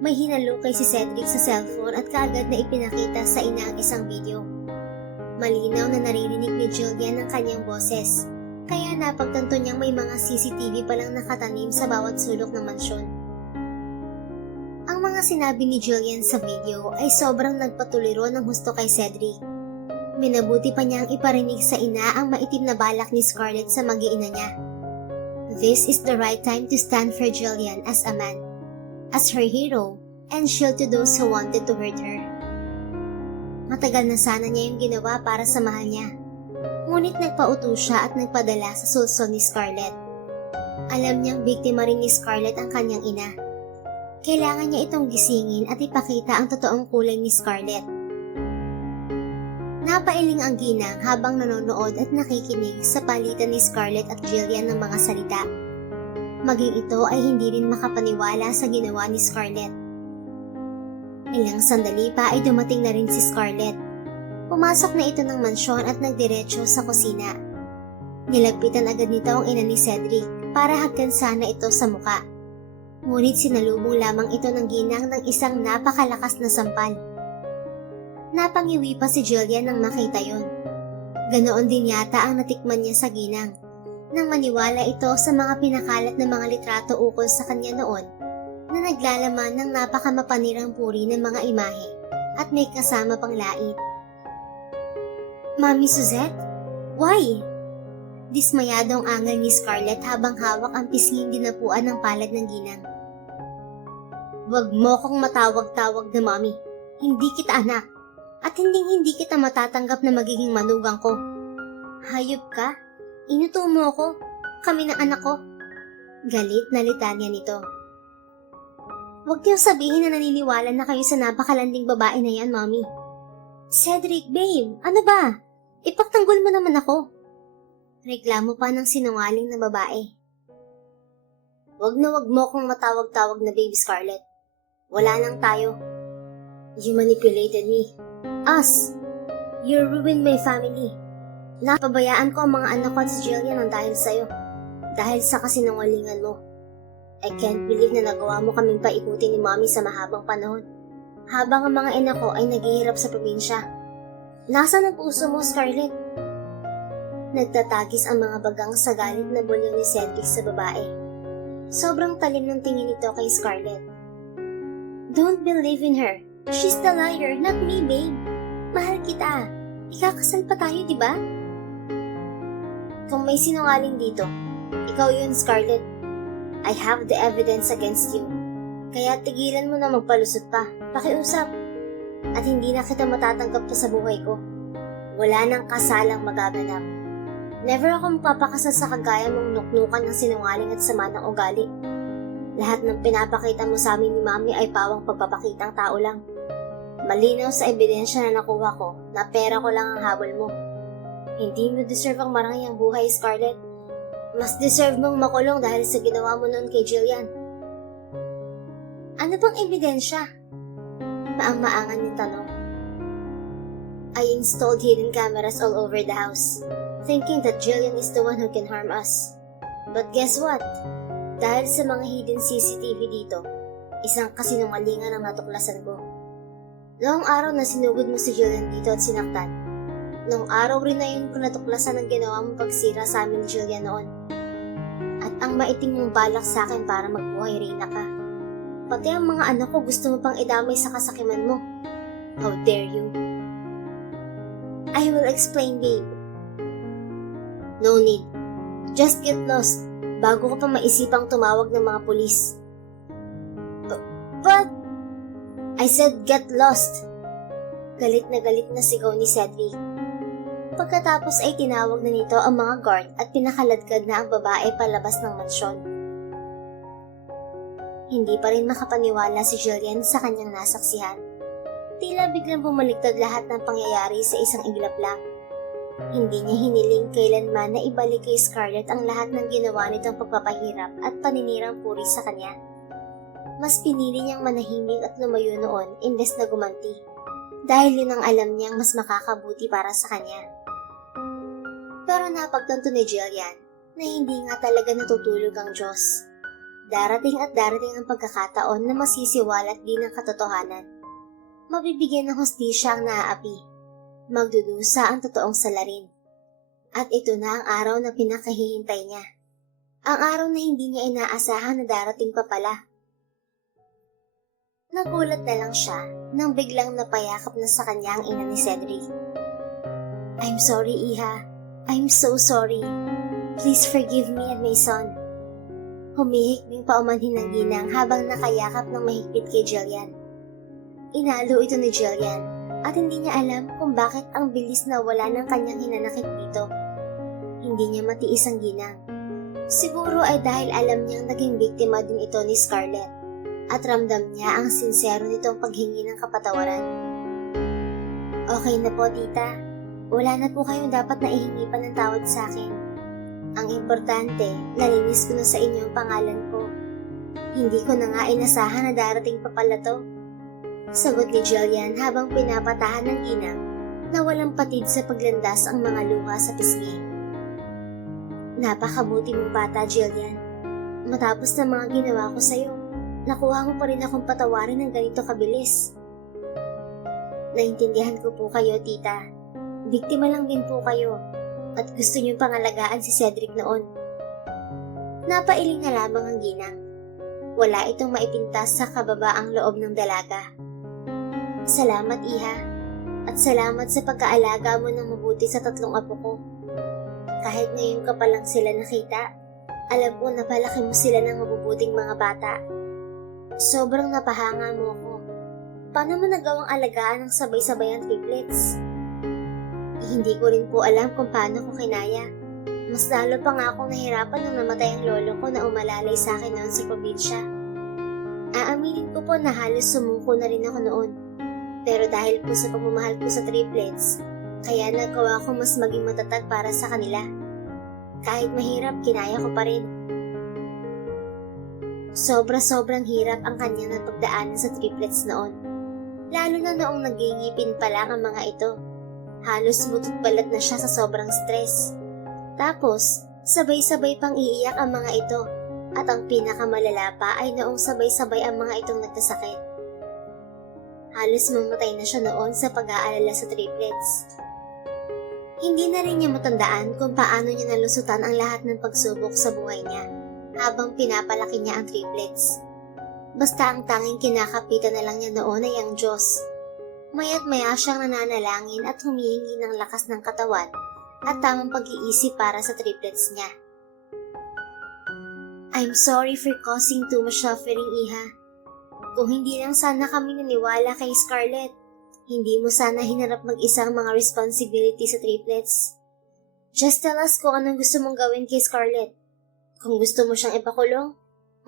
May hinalukay si Cedric sa cellphone at kaagad na ipinakita sa ina ang isang video. Malinaw na naririnig ni Jillian ang kanyang boses, kaya napagtanto niyang may mga CCTV palang nakatanim sa bawat sulok ng mansyon. Ang mga sinabi ni Jillian sa video ay sobrang nagpatuliro ng husto kay Cedric. Minabuti pa niyang iparinig sa ina ang maitim na balak ni Scarlett sa mag-iina niya. This is the right time to stand for Jillian as a man, as her hero, and shield to those who wanted to hurt her. Matagal na sana niya yung ginawa para sa mahal niya. Ngunit nagpauto siya at nagpadala sa sulsol ni Scarlett. Alam niyang biktima rin ni Scarlett ang kanyang ina. Kailangan niya itong gisingin at ipakita ang totoong kulay ni Scarlett. Napailing ang ginang habang nanonood at nakikinig sa palitan ni Scarlett at Jillian ng mga salita. Maging ito ay hindi rin makapaniwala sa ginawa ni Scarlett. Ilang sandali pa ay dumating na rin si Scarlett. Pumasok na ito ng mansyon at nagdiretso sa kusina. Nilagpitan agad nito ang ina ni Cedric para hagkan sana ito sa muka. Ngunit sinalubong lamang ito ng ginang ng isang napakalakas na sampal. Napangiwi pa si Jillian nang makita yon. Ganoon din yata ang natikman niya sa ginang, nang maniwala ito sa mga pinakalat na mga litrato ukol sa kanya noon na naglalaman ng napakamapanirang puri ng mga imahe at may kasama pang lait. Mami Suzette? Why? Dismayado ang angal ni Scarlett habang hawak ang pisnging dinapuan ng palad ng ginang. Wag mo kong matawag-tawag na mami. Hindi kita anak. At hindi kita matatanggap na magiging manugang ko. Hayop ka? Inuto mo ko? Kami ng anak ko? Galit na litanya nito. Huwag niyong sabihin na naniniwala na kayo sa napakalanding babae na yan, Mommy. Cedric, babe, ano ba? Ipagtanggol mo naman ako. Reklamo pa ng sinungaling na babae. Wag na wag mo kong matawag-tawag na Baby Scarlett. Wala nang tayo. You manipulated me. Us. You ruined my family. Napabayaan ko ang mga anak ko at si Jillian ng dahil sa'yo. Dahil sa kasinungalingan mo. I can't believe na nagawa mo kaming paikutin ni Mommy sa mahabang panahon. Habang ang mga ina ko ay naghihirap sa probinsya. Nasaan ang puso mo, Scarlett? Nagtatagis ang mga bagang sa galit na bulyo ni Cedric sa babae. Sobrang talim ng tingin nito kay Scarlett. Don't believe in her. She's the liar, not me, babe. Mahal kita. Ikakasal pa tayo, di ba? Kung may sinungaling dito, ikaw yun, Scarlett. I have the evidence against you. Kaya tigilan mo na magpalusot pa. Pakiusap. At hindi na kita matatanggap pa sa buhay ko. Wala nang kasalang magaganap. Never akong papakasal sa kagaya mong nuknukan ng sinungaling at sama ng ugali. Lahat ng pinapakita mo sa amin ni Mami ay pawang pagpapakitang tao lang. Malinaw sa ebidensya na nakuha ko na pera ko lang ang habol mo. Hindi mo deserve ang marangayang buhay, Scarlett. Mas deserve mong makulong dahil sa ginawa mo noon kay Jillian. Ano bang ebidensya? Maang-maangan yung tanong. I installed hidden cameras all over the house, thinking that Jillian is the one who can harm us. But guess what? Dahil sa mga hidden CCTV dito, isang kasinungalingan ang natuklasan ko. Noong araw na sinugod mo si Jillian dito at sinaktan, noong araw rin na yun ko natuklasan ang ginawa mong pagsira sa amin ni Jillian noon. At ang maitim mong balak sa akin para magbuhay Reyna ka. Pati ang mga anak ko gusto mo pang idamay sa kasakiman mo. How dare you? I will explain, babe. No need. Just get lost bago ko pa maisipang tumawag ng mga pulis. But I said get lost. Galit na sigaw ni Cedric. Pagkatapos ay tinawag na nito ang mga guard at pinakaladkad na ang babae palabas ng mansyon. Hindi pa rin makapaniwala si Jillian sa kanyang nasaksihan. Tila biglang bumaliktad lahat ng pangyayari sa isang iglap lang. Hindi niya hiniling kailanman na ibalik kay Scarlett ang lahat ng ginawa nitong pagpapahirap at paninirang puri sa kanya. Mas pinili niyang manahimik at lumayo noon imbes na gumanti. Dahil yun ang alam niyang mas makakabuti para sa kanya. Pero napagtanto ni Jillian na hindi nga talaga natutulog ang Diyos. Darating at darating ang pagkakataon na masisiwalat din ang katotohanan. Mabibigyan ng hustisya ang naaapi. Magdudusa ang totoong salarin. At ito na ang araw na pinakahihintay niya. Ang araw na hindi niya inaasahan na darating pa pala. Nagulat na lang siya nang biglang napayakap na sa kanya ang ina ni Cedric. I'm sorry, Iha. I'm so sorry. Please forgive me and my son. Humihikbing paumanhin ng ginang habang nakayakap ng mahigpit kay Jillian. Inalo ito ni Jillian at hindi niya alam kung bakit ang bilis na wala ng kanyang hinanakit dito. Hindi niya matiis ang ginang. Siguro ay dahil alam niyang naging biktima din ito ni Scarlett at ramdam niya ang sincero nitong paghingi ng kapatawaran. Okay na po, tita. Wala na po kayong dapat na ihingi pa ng tawad sa akin. Ang importante, nalinis ko na sa inyo ang pangalan ko. Hindi ko na nga inasahan na darating pa pala to. Sagot ni Jillian habang pinapatahan ng inang na walang patid sa paglandas ang mga luha sa pisngi. Napakabuti mong bata, Jillian. Matapos na mga ginawa ko sa'yo, nakuha mo pa rin akong patawarin ng ganito kabilis. Naintindihan ko po kayo, tita. Biktima lang din po kayo. At gusto niyong pangalagaan si Cedric noon. Napailing na lamang ang ginang. Wala itong maipintas sa kababaang loob ng dalaga. Salamat, Iha. At salamat sa pagkaalaga mo ng mabuti sa 3 apo ko. Kahit ngayon ka pa lang sila nakita, alam ko na palaki mo sila ng mabubuting mga bata. Sobrang napahanga mo ako. Paano mo nagawang alagaan ng sabay-sabayang triplets? Hindi ko rin po alam kung paano ko kinaya. Mas lalo pa nga akong nahirapan nang namatay ang lolo ko na umalalay sa akin noon sa probinsya. Aaminin ko po na halos sumuko na rin ako noon. Pero dahil po sa pagmamahal ko sa triplets, kaya nagawa ko mas maging matatag para sa kanila. Kahit mahirap, kinaya ko pa rin. Sobra-sobrang hirap ang kanyang napagdaanan sa triplets noon. Lalo na noong nagigipin pa lang ang mga ito. Halos butot balat na siya sa sobrang stress. Tapos, sabay-sabay pang iiyak ang mga ito. At ang pinakamalala pa ay noong sabay-sabay ang mga itong nagkasakit. Halos mamatay na siya noon sa pag-aalala sa triplets. Hindi na rin niya matandaan kung paano niya nalusutan ang lahat ng pagsubok sa buhay niya habang pinapalaki niya ang triplets. Basta ang tanging kinakapitan na lang niya noon ay ang Diyos. Maya't maya siyang nananalangin at humihingi ng lakas ng katawan at tamang pag-iisip para sa triplets niya. I'm sorry for causing too much suffering, Iha. Kung hindi lang sana kami naniwala kay Scarlett, hindi mo sana hinarap mag-isang mga responsibility sa triplets. Just tell us kung anong gusto mong gawin kay Scarlett. Kung gusto mo siyang ipakulong,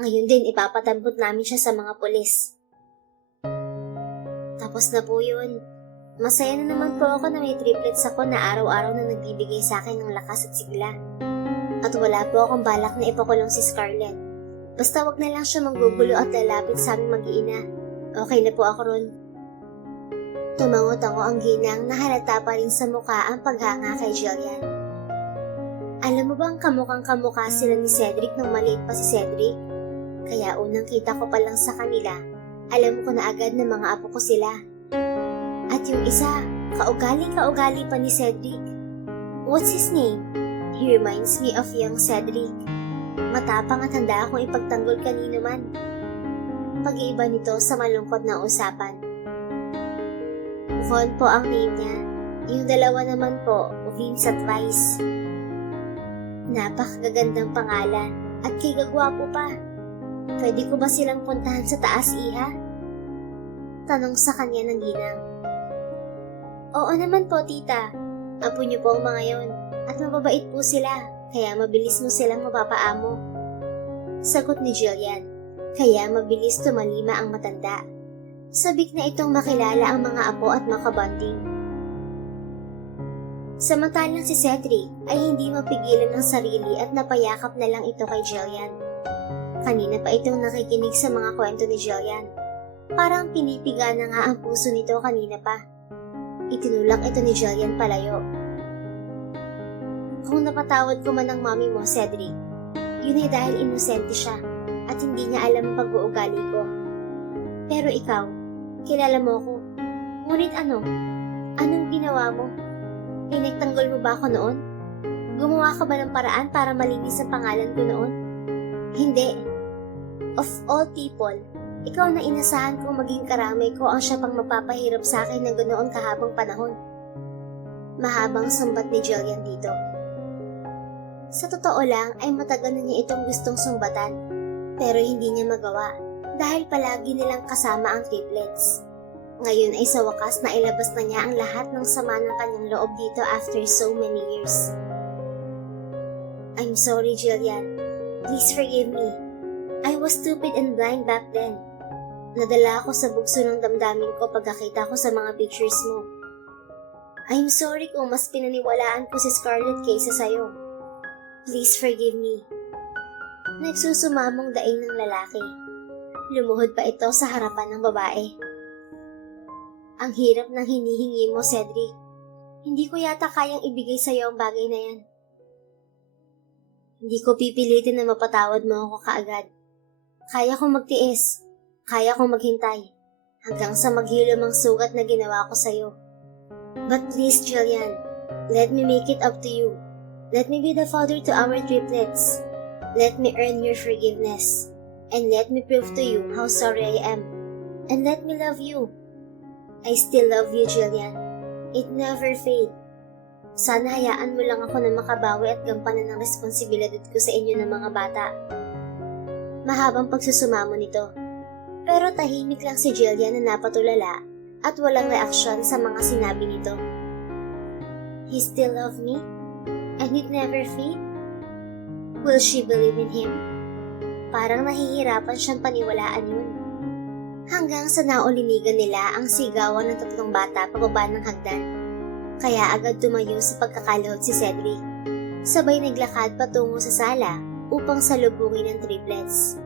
ngayon din ipapatampot namin siya sa mga pulis. Tapos na po yun. Masaya na naman po ako na may triplets ako na araw-araw na nagbibigay sa akin ng lakas at sigla. At wala po akong balak na ipakulong si Scarlett. Basta wag na lang siya manggugulo at lalapit sa aming mag-iina. Okay na po ako ron. Tumango-tango ang ginang na halata pa rin sa mukha ang paghanga kay Jillian. Alam mo bang kamukhang-kamukha sila ni Cedric nung maliit pa si Cedric? Kaya unang kita ko pa lang sa kanila, alam ko na agad na mga apo ko sila. At yung isa, kaugali-kaugali pa ni Cedric. What's his name? He reminds me of young Cedric. Matapang at handa akong ipagtanggol kanino man. Pag-iiba nito sa malungkot na usapan. Von po ang name niya. Yung dalawa naman po, Vince at Vice. Napakagandang pangalan at kigagwapo pa. Pwede ko ba silang puntahan sa taas, Iha? Tanong sa kanya ng ginang. Oo naman po, tita. Apo niyo po ang mga yon. At mababait po sila, kaya mabilis mo silang mapapaamo. Sagot ni Jillian, kaya mabilis tumalima ang matanda. Sabik na itong makilala ang mga apo at makabanding. Samantalang si Cedric ay hindi mapigilan ng sarili at napayakap na lang ito kay Jillian. Kanina pa itong nakikinig sa mga kwento ni Jillian. Parang pinipiga na nga ang puso nito kanina pa. Itinulak ito ni Jillian palayo. Kung napatawad ko man ang mami mo, Cedric, yun ay dahil inosente siya at hindi niya alam ang pag-uugali ko. Pero ikaw, kilala mo ko. Ngunit anong ginawa mo? Pinagtanggol mo ba ako noon? Gumawa ka ba ng paraan para malinis ang pangalan ko noon? Hindi. Of all people, ikaw na inasahan kong maging karamay ko ang siya pang mapapahirap sa akin ng ganoon kahabang panahon. Mahabang sambat ni Jillian dito. Sa totoo lang ay matagal na niya itong gustong sumbatan, pero hindi niya magawa dahil palagi nilang kasama ang triplets. Ngayon ay sa wakas na ilabas na niya ang lahat ng sama ng kanyang loob dito after so many years. I'm sorry, Jillian. Please forgive me. I was stupid and blind back then. Nadala ako sa bugso ng damdamin ko pagkakita ko sa mga pictures mo. I'm sorry kung mas pinaniwalaan ko si Scarlett kaysa sa'yo. Please forgive me. Nagsusumamong daing ng lalaki. Lumuhod pa ito sa harapan ng babae. Ang hirap ng hinihingi mo, Cedric. Hindi ko yata kayang ibigay sa'yo ang bagay na yan. Hindi ko pipilitin na mapatawad mo ako kaagad. Kaya kong magtiis. Kaya kong maghintay. Hanggang sa maghilom ang sugat na ginawa ko sa'yo. But please, Jillian, let me make it up to you. Let me be the father to our triplets. Let me earn your forgiveness. And let me prove to you how sorry I am. And let me love you. I still love you, Jillian. It never fade. Sana hayaan mo lang ako na makabawi at gampanan ng responsibilidad ko sa inyo ng mga bata. Mahabang pagsusumamo nito. Pero tahimik lang si Jillian na napatulala at walang reaksyon sa mga sinabi nito. He still love me? And it never fade? Will she believe in him? Parang nahihirapan siyang paniwalaan yun. Hanggang sa naulinigan nila ang sigawan ng tatlong bata pababa ng hagdan. Kaya agad tumayo sa pagkakalahod si Cedric. Sabay naglakad patungo sa sala upang salubungin ang triplets.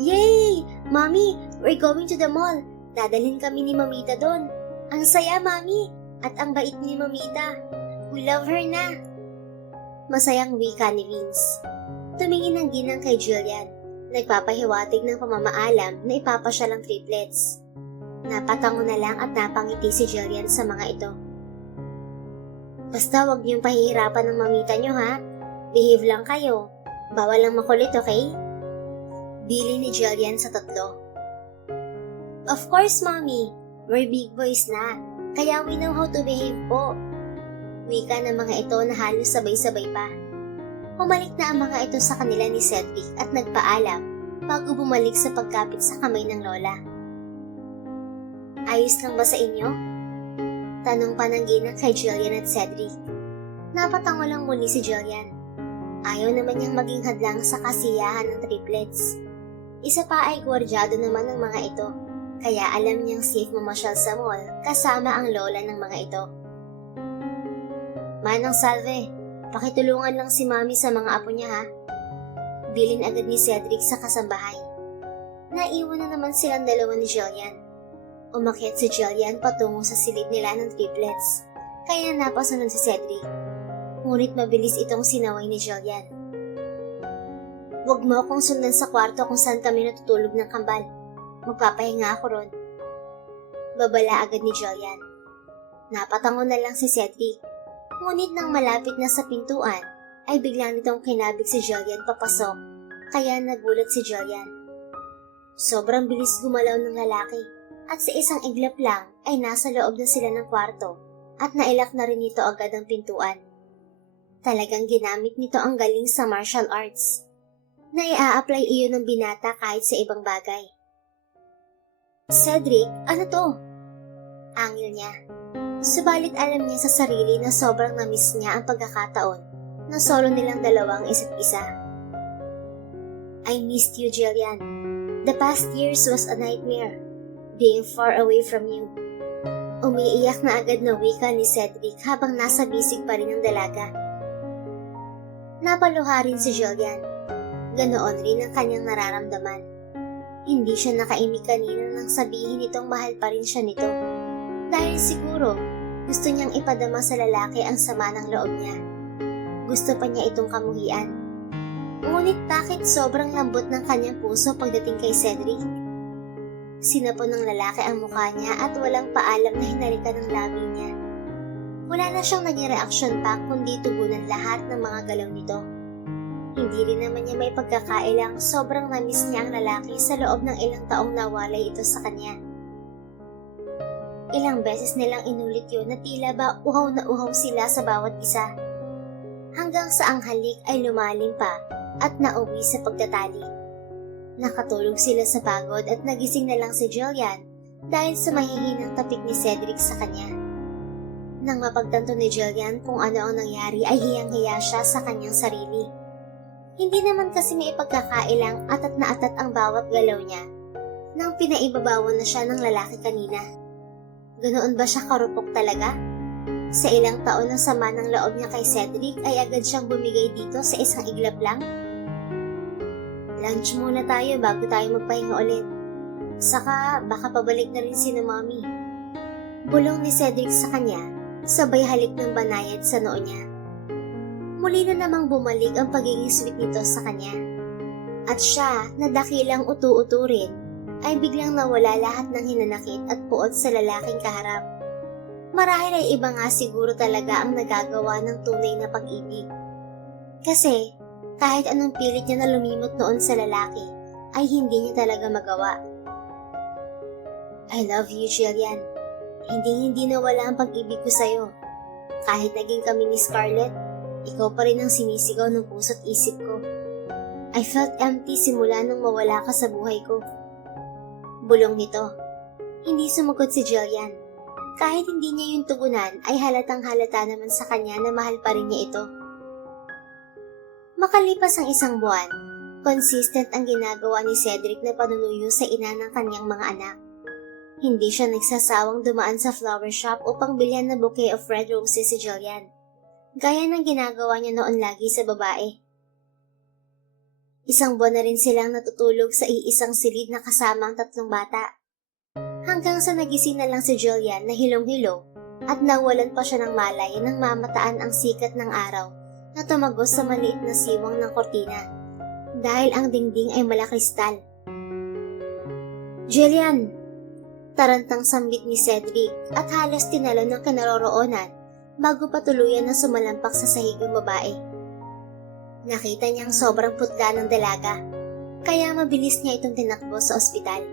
Yay! Mommy, we're going to the mall. Dadalhin kami ni Mamita doon. Ang saya, Mami! At ang bait ni Mamita. We love her na. Masayang wika ni Vince. Tumingin ng ginang kay Jillian. Nagpapahiwatig ng pamamaalam na ipapasya ng triplets. Napatango na lang at napangiti si Jillian sa mga ito. Basta wag niyong pahihirapan ng mamita niyo ha. Behave lang kayo. Bawal lang makulit, okay? Bili ni Jillian sa tatlo. Of course, Mommy. We're big boys na. Kaya we know how to behave po. Wika ng mga ito na halos sabay-sabay pa. Pumalik na ang mga ito sa kanila ni Cedric at nagpaalam bago bumalik sa pagkapit sa kamay ng lola. Ayos lang ba sa inyo? Tanong pa ng ginang kay Jillian at Cedric. Napatango lang muli si Jillian. Ayaw naman niyang maging hadlang sa kasiyahan ng triplets. Isa pa ay gwardyado naman ng mga ito, kaya alam niyang safe mamasyal sa mall kasama ang lola ng mga ito. Manang Salve, pakitulungan lang si Mami sa mga apo niya ha. Bilin agad ni Cedric sa kasambahay. Naiwan na naman silang dalawa ni Jillian. Umakyat si Jillian patungo sa silid nila ng triplets, kaya napasunod si Cedric. Ngunit mabilis itong sinaway ni Jillian. Huwag mo akong sundan sa kwarto kung saan kami natutulog ng kambal. Magpapahinga ako ron. Babala agad ni Jillian. Napatango na lang si Cedric. Ngunit nang malapit na sa pintuan, ay biglang nitong kinabig si Jillian papasok, kaya nagulat si Jillian. Sobrang bilis gumalaw ng lalaki, at sa isang iglap lang ay nasa loob na sila ng kwarto, at nailak na rin nito agad ang pintuan. Talagang ginamit nito ang galing sa martial arts. Nai-a-apply iyon ng binata kahit sa ibang bagay. Cedric, ano to? Angil niya. Subalit alam niya sa sarili na sobrang na-miss niya ang pagkakataon na solo nilang dalawang isa't isa. I missed you, Jillian. The past years was a nightmare, being far away from you. Umiiyak na agad na wika ni Cedric habang nasa bisig pa rin ang dalaga. Napaluha rin si Jillian. Ganoon rin ang kanyang nararamdaman. Hindi siya nakaimik kanina nang sabihin nitong mahal pa rin siya nito. Dahil siguro, gusto niyang ipadama sa lalaki ang sama ng loob niya. Gusto pa niya itong kamuhian. Ngunit bakit sobrang lambot ng kanyang puso pagdating kay Cedric? Sinapon ng lalaki ang mukha niya at walang paalam na hinalikan ng labi niya. Wala na siyang naging reaksyon pa kundi tugunan lahat ng mga galaw nito. Hindi rin naman niya may pagkakailang sobrang na-miss niya ang lalaki sa loob ng ilang taong nawalay ito sa kanya. Ilang beses nilang inulit yun na tila ba uhaw na uhaw sila sa bawat isa. Hanggang sa ang halik ay lumalim pa at nauwi sa pagtatali. Nakatulog sila sa pagod at nagising na lang si Jillian dahil sa mahihinang tapik ni Cedric sa kanya. Nang mapagtanto ni Jillian kung ano ang nangyari ay hiyang-hiya siya sa kanyang sarili. Hindi naman kasi may pagkakailang atat na atat ang bawat galaw niya nang pinaibabawan na siya ng lalaki kanina. Ganoon ba siya karupok talaga? Sa ilang taon ng sama ng loob niya kay Cedric ay agad siyang bumigay dito sa isang iglap lang? Lunch muna tayo bago tayo magpahinga ulit. Saka baka pabalik na rin si Mami. Bulong ni Cedric sa kanya, sabay halik ng banayad sa noo niya. Muli na namang bumalik ang pagiging sweet nito sa kanya. At siya, na dakilang utu-utu rin, ay biglang nawala lahat ng hinanakit at puot sa lalaking kaharap. Marahil ay iba nga siguro talaga ang nagagawa ng tunay na pag-ibig. Kasi, kahit anong pilit niya na lumimot noon sa lalaki, ay hindi niya talaga magawa. I love you, Jillian. Hindi nawala ang pag-ibig ko sa'yo. Kahit naging kami ni Scarlett, ikaw pa rin ang sinisigaw ng puso't isip ko. I felt empty simula nung mawala ka sa buhay ko. Bulong nito. Hindi sumagot si Jillian. Kahit hindi niya yung tugunan, ay halatang halata naman sa kanya na mahal pa rin niya ito. Makalipas ang isang buwan, consistent ang ginagawa ni Cedric na panunuyo sa ina ng kanyang mga anak. Hindi siya nagsasawang dumaan sa flower shop upang bilhan ng bouquet of red roses si Jillian. gaya ng ginagawa niya noon lagi sa babae. Isang buwan na rin silang natutulog sa iisang silid na kasama ang 3 bata. Hanggang sa nagising na lang si Julian na hilong-hilo at nawalan pa siya ng malay nang mamataan ang sikat ng araw na tumagos sa maliit na siwang ng kortina dahil ang dingding ay malakristal. "Julian!" Tarantang sambit ni Cedric at halos tinalo ng kinaroroonan bago pa tuluyan na sumalampak sa sahig ng babae. Nakita niyang sobrang putla ng dalaga, kaya mabilis niya itong tinakbo sa ospital.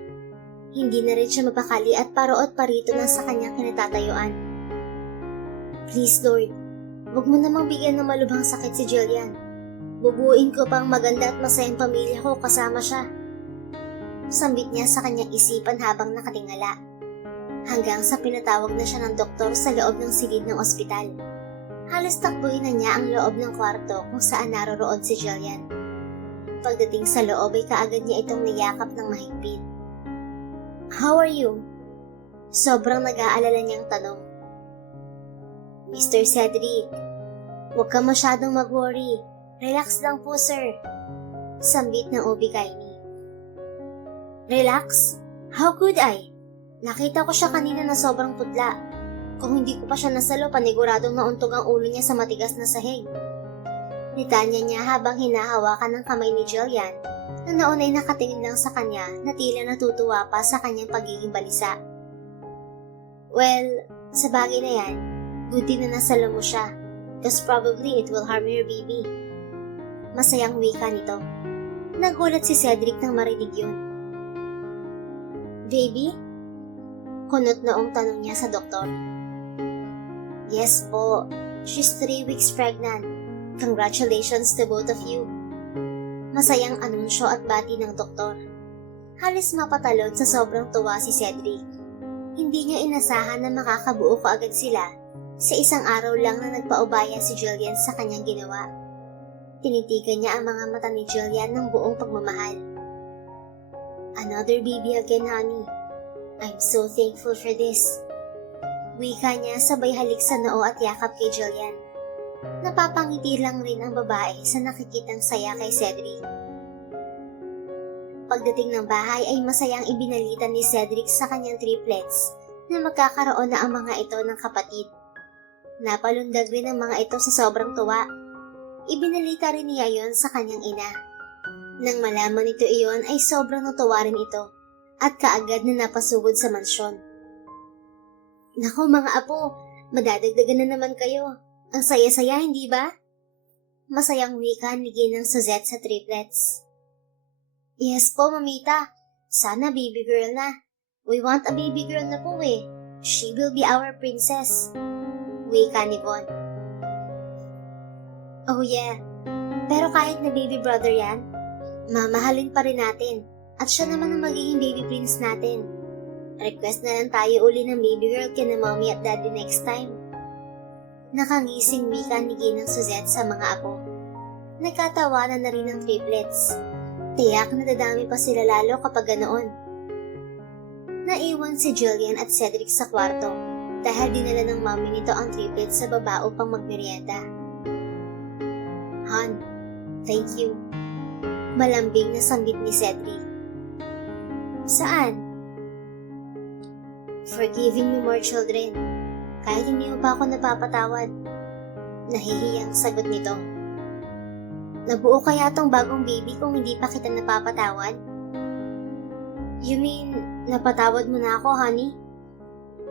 Hindi na rin siya mapakali at paroot parito na sa kanyang kinatatayuan. "Please Lord, huwag mo namang bigyan ng malubhang sakit si Julian. Bubuuin ko pang maganda at masayang pamilya ko kasama siya." Sambit niya sa kanyang isipan habang nakatingala. Hanggang sa pinatawag na siya ng doktor sa loob ng silid ng ospital. Halos takbuhin na niya ang loob ng kwarto kung saan naroroon si Julian. Pagdating sa loob ay kaagad niya itong niyakap ng mahigpit. "How are you?" Sobrang nag-aalala niyang tanong. "Mr. Cedric, huwag ka masyadong mag-worry. Relax lang po, sir." Sambit ng OB-GYN. "Relax? How could I? Nakita ko siya kanina na sobrang putla. Kung hindi ko pa siya nasalo, paniguradong nauntog ang ulo niya sa matigas na sahig." Nitanya niya habang hinahawakan ng kamay ni Julian na noon ay nakatingin lang sa kanya na tila natutuwa pa sa kanyang pagiging balisa. "Well, sa bagay na yan, buti na nasalo mo siya, because probably it will harm your baby." Masayang wika nito. Nagulat si Cedric nang marinig yun. "Baby?" Kunot noong tanong niya sa doktor. "Yes po, she's 3 weeks pregnant. Congratulations to both of you." Masayang anunsyo at bati ng doktor. Halos mapatalon sa sobrang tuwa si Cedric. Hindi niya inasahan na makakabuo kaagad sila sa isang araw lang na nagpaubaya si Julian sa kanyang ginawa. Tinitigan niya ang mga mata ni Julian ng buong pagmamahal. "Another baby again, honey. I'm so thankful for this." Wika niya sabay halik sa noo at yakap kay Julian. Napapangiti lang rin ang babae sa nakikitang saya kay Cedric. Pagdating ng bahay ay masayang ibinalita ni Cedric sa kanyang triplets na magkakaroon na ang mga ito ng kapatid. Napalundag rin ang mga ito sa sobrang tuwa. Ibinalita rin niya yon sa kanyang ina. Nang malaman nito iyon ay sobrang natuwa rin ito at kaagad na napasugod sa mansyon. "Naku mga apo, madadagdagan na naman kayo. Ang saya-saya, hindi ba?" Masayang wika ni Ginang Suzette sa triplets. "Yes po, mamita. Sana baby girl na. We want a baby girl na po eh. She will be our princess." Wika ni Von. "Oh yeah, pero kahit na baby brother yan, mamahalin pa rin natin. At siya naman ang magiging baby prince natin. Request na lang tayo uli ng baby girl kina mommy at daddy next time." Nakangising wika ni Ginang Suzette sa mga apo. Nagkatawanan na rin ng triplets. Tiyak na dadami pa sila lalo kapag ganoon. Naiwan si Julian at Cedric sa kwarto dahil dinala ng mommy nito ang triplets sa baba upang magmerienda. "Han, thank you." Malambing na sambit ni Cedric. "Saan?" "For giving me more children. Kahit hindi mo pa ako napapatawad." Nahihiyang sagot nito. "Nabuo kaya tong bagong baby kung hindi pa kita napapatawad?" "You mean, napatawad mo na ako, honey?"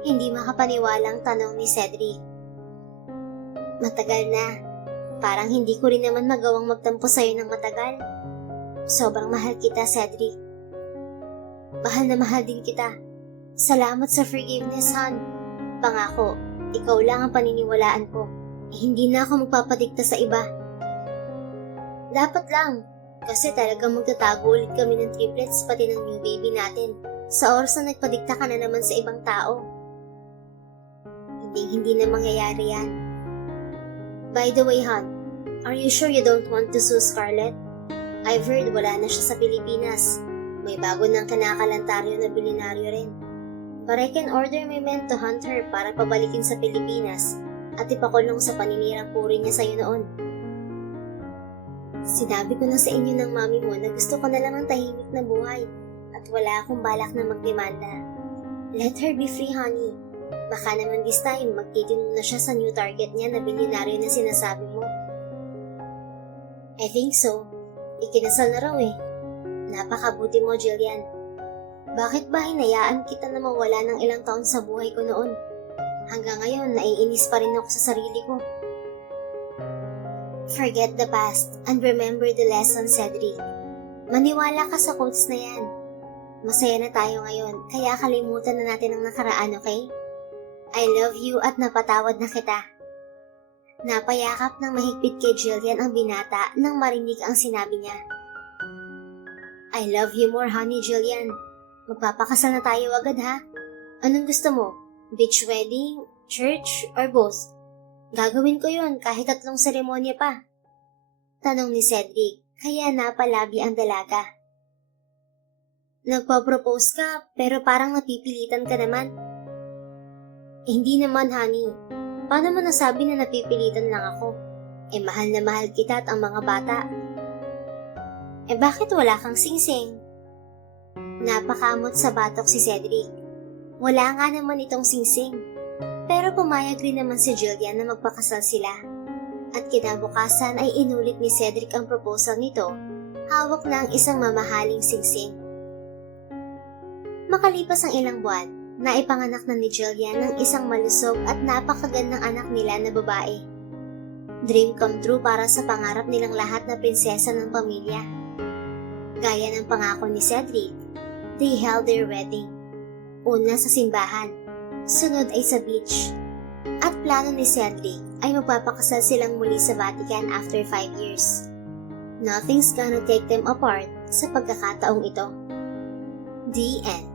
Hindi makapaniwalang tanong ni Cedric. "Matagal na. Parang hindi ko rin naman magawang magtampo sa'yo ng matagal. Sobrang mahal kita, Cedric. Mahal na mahal din kita. Salamat sa forgiveness, Han. Pangako, ikaw lang ang paniniwalaan ko. Hindi na ako magpapadikta sa iba." "Dapat lang, kasi talagang magtatago ulit kami ng triplets pati ng new baby natin sa oras na nagpadikta ka na naman sa ibang tao." Hindi na mangyayari yan. "By the way, Han, are you sure you don't want to sue Scarlett? I've heard wala na siya sa Pilipinas. May bago ng kinakalantaryo na bilinaryo rin. But I can order my men to hunt her para pabalikin sa Pilipinas at ipakulong sa paninirang puri niya sa'yo noon. Sinabi ko na sa inyo ng mami mo na gusto ko na lang ng tahimik na buhay at wala akong balak na magdemanda. Let her be free, honey. Baka naman this time magtitinong na siya sa new target niya na bilyonaryo na sinasabi mo. I think so. Ikinasal na raw eh. Napakabuti mo, Jillian. Bakit ba hinayaan kita na mawala ng ilang taon sa buhay ko noon? Hanggang ngayon, naiinis pa rin ako sa sarili ko. Forget the past and remember the lesson, Cedric. Maniwala ka sa quotes na yan. Masaya na tayo ngayon, kaya kalimutan na natin ang nakaraan, okay? I love you at napatawad na kita. Napayakap ng mahigpit kay Jillian ang binata nang marinig ang sinabi niya. I love you more, honey, Jillian. Magpapakasal na tayo agad, ha? Anong gusto mo? Beach wedding, church, or both? Gagawin ko yon kahit 3 seremonya pa. Tanong ni Cedric, kaya napalabi ang dalaga. Nagpa-propose ka, pero parang napipilitan ka naman. Hindi naman, honey. Paano mo nasabi na napipilitan lang ako? Mahal na mahal kita at ang mga bata. Bakit wala kang singsing? Napakamot sa batok si Cedric. Wala nga naman itong singsing. Pero pumayag rin naman si Jillian na magpakasal sila. At kinabukasan ay inulit ni Cedric ang proposal nito, hawak na ang isang mamahaling singsing. Makalipas ang ilang buwan, naipanganak na ni Jillian ng isang malusog at napakagandang anak nila na babae. Dream come true para sa pangarap nilang lahat na prinsesa ng pamilya. Gaya ng pangako ni Cedric, they held their wedding. Una sa simbahan, sunod ay sa beach. At plano ni Cedric ay magpapakasal silang muli sa Vatican after 5 years. Nothing's gonna take them apart sa pagkakataong ito. The end.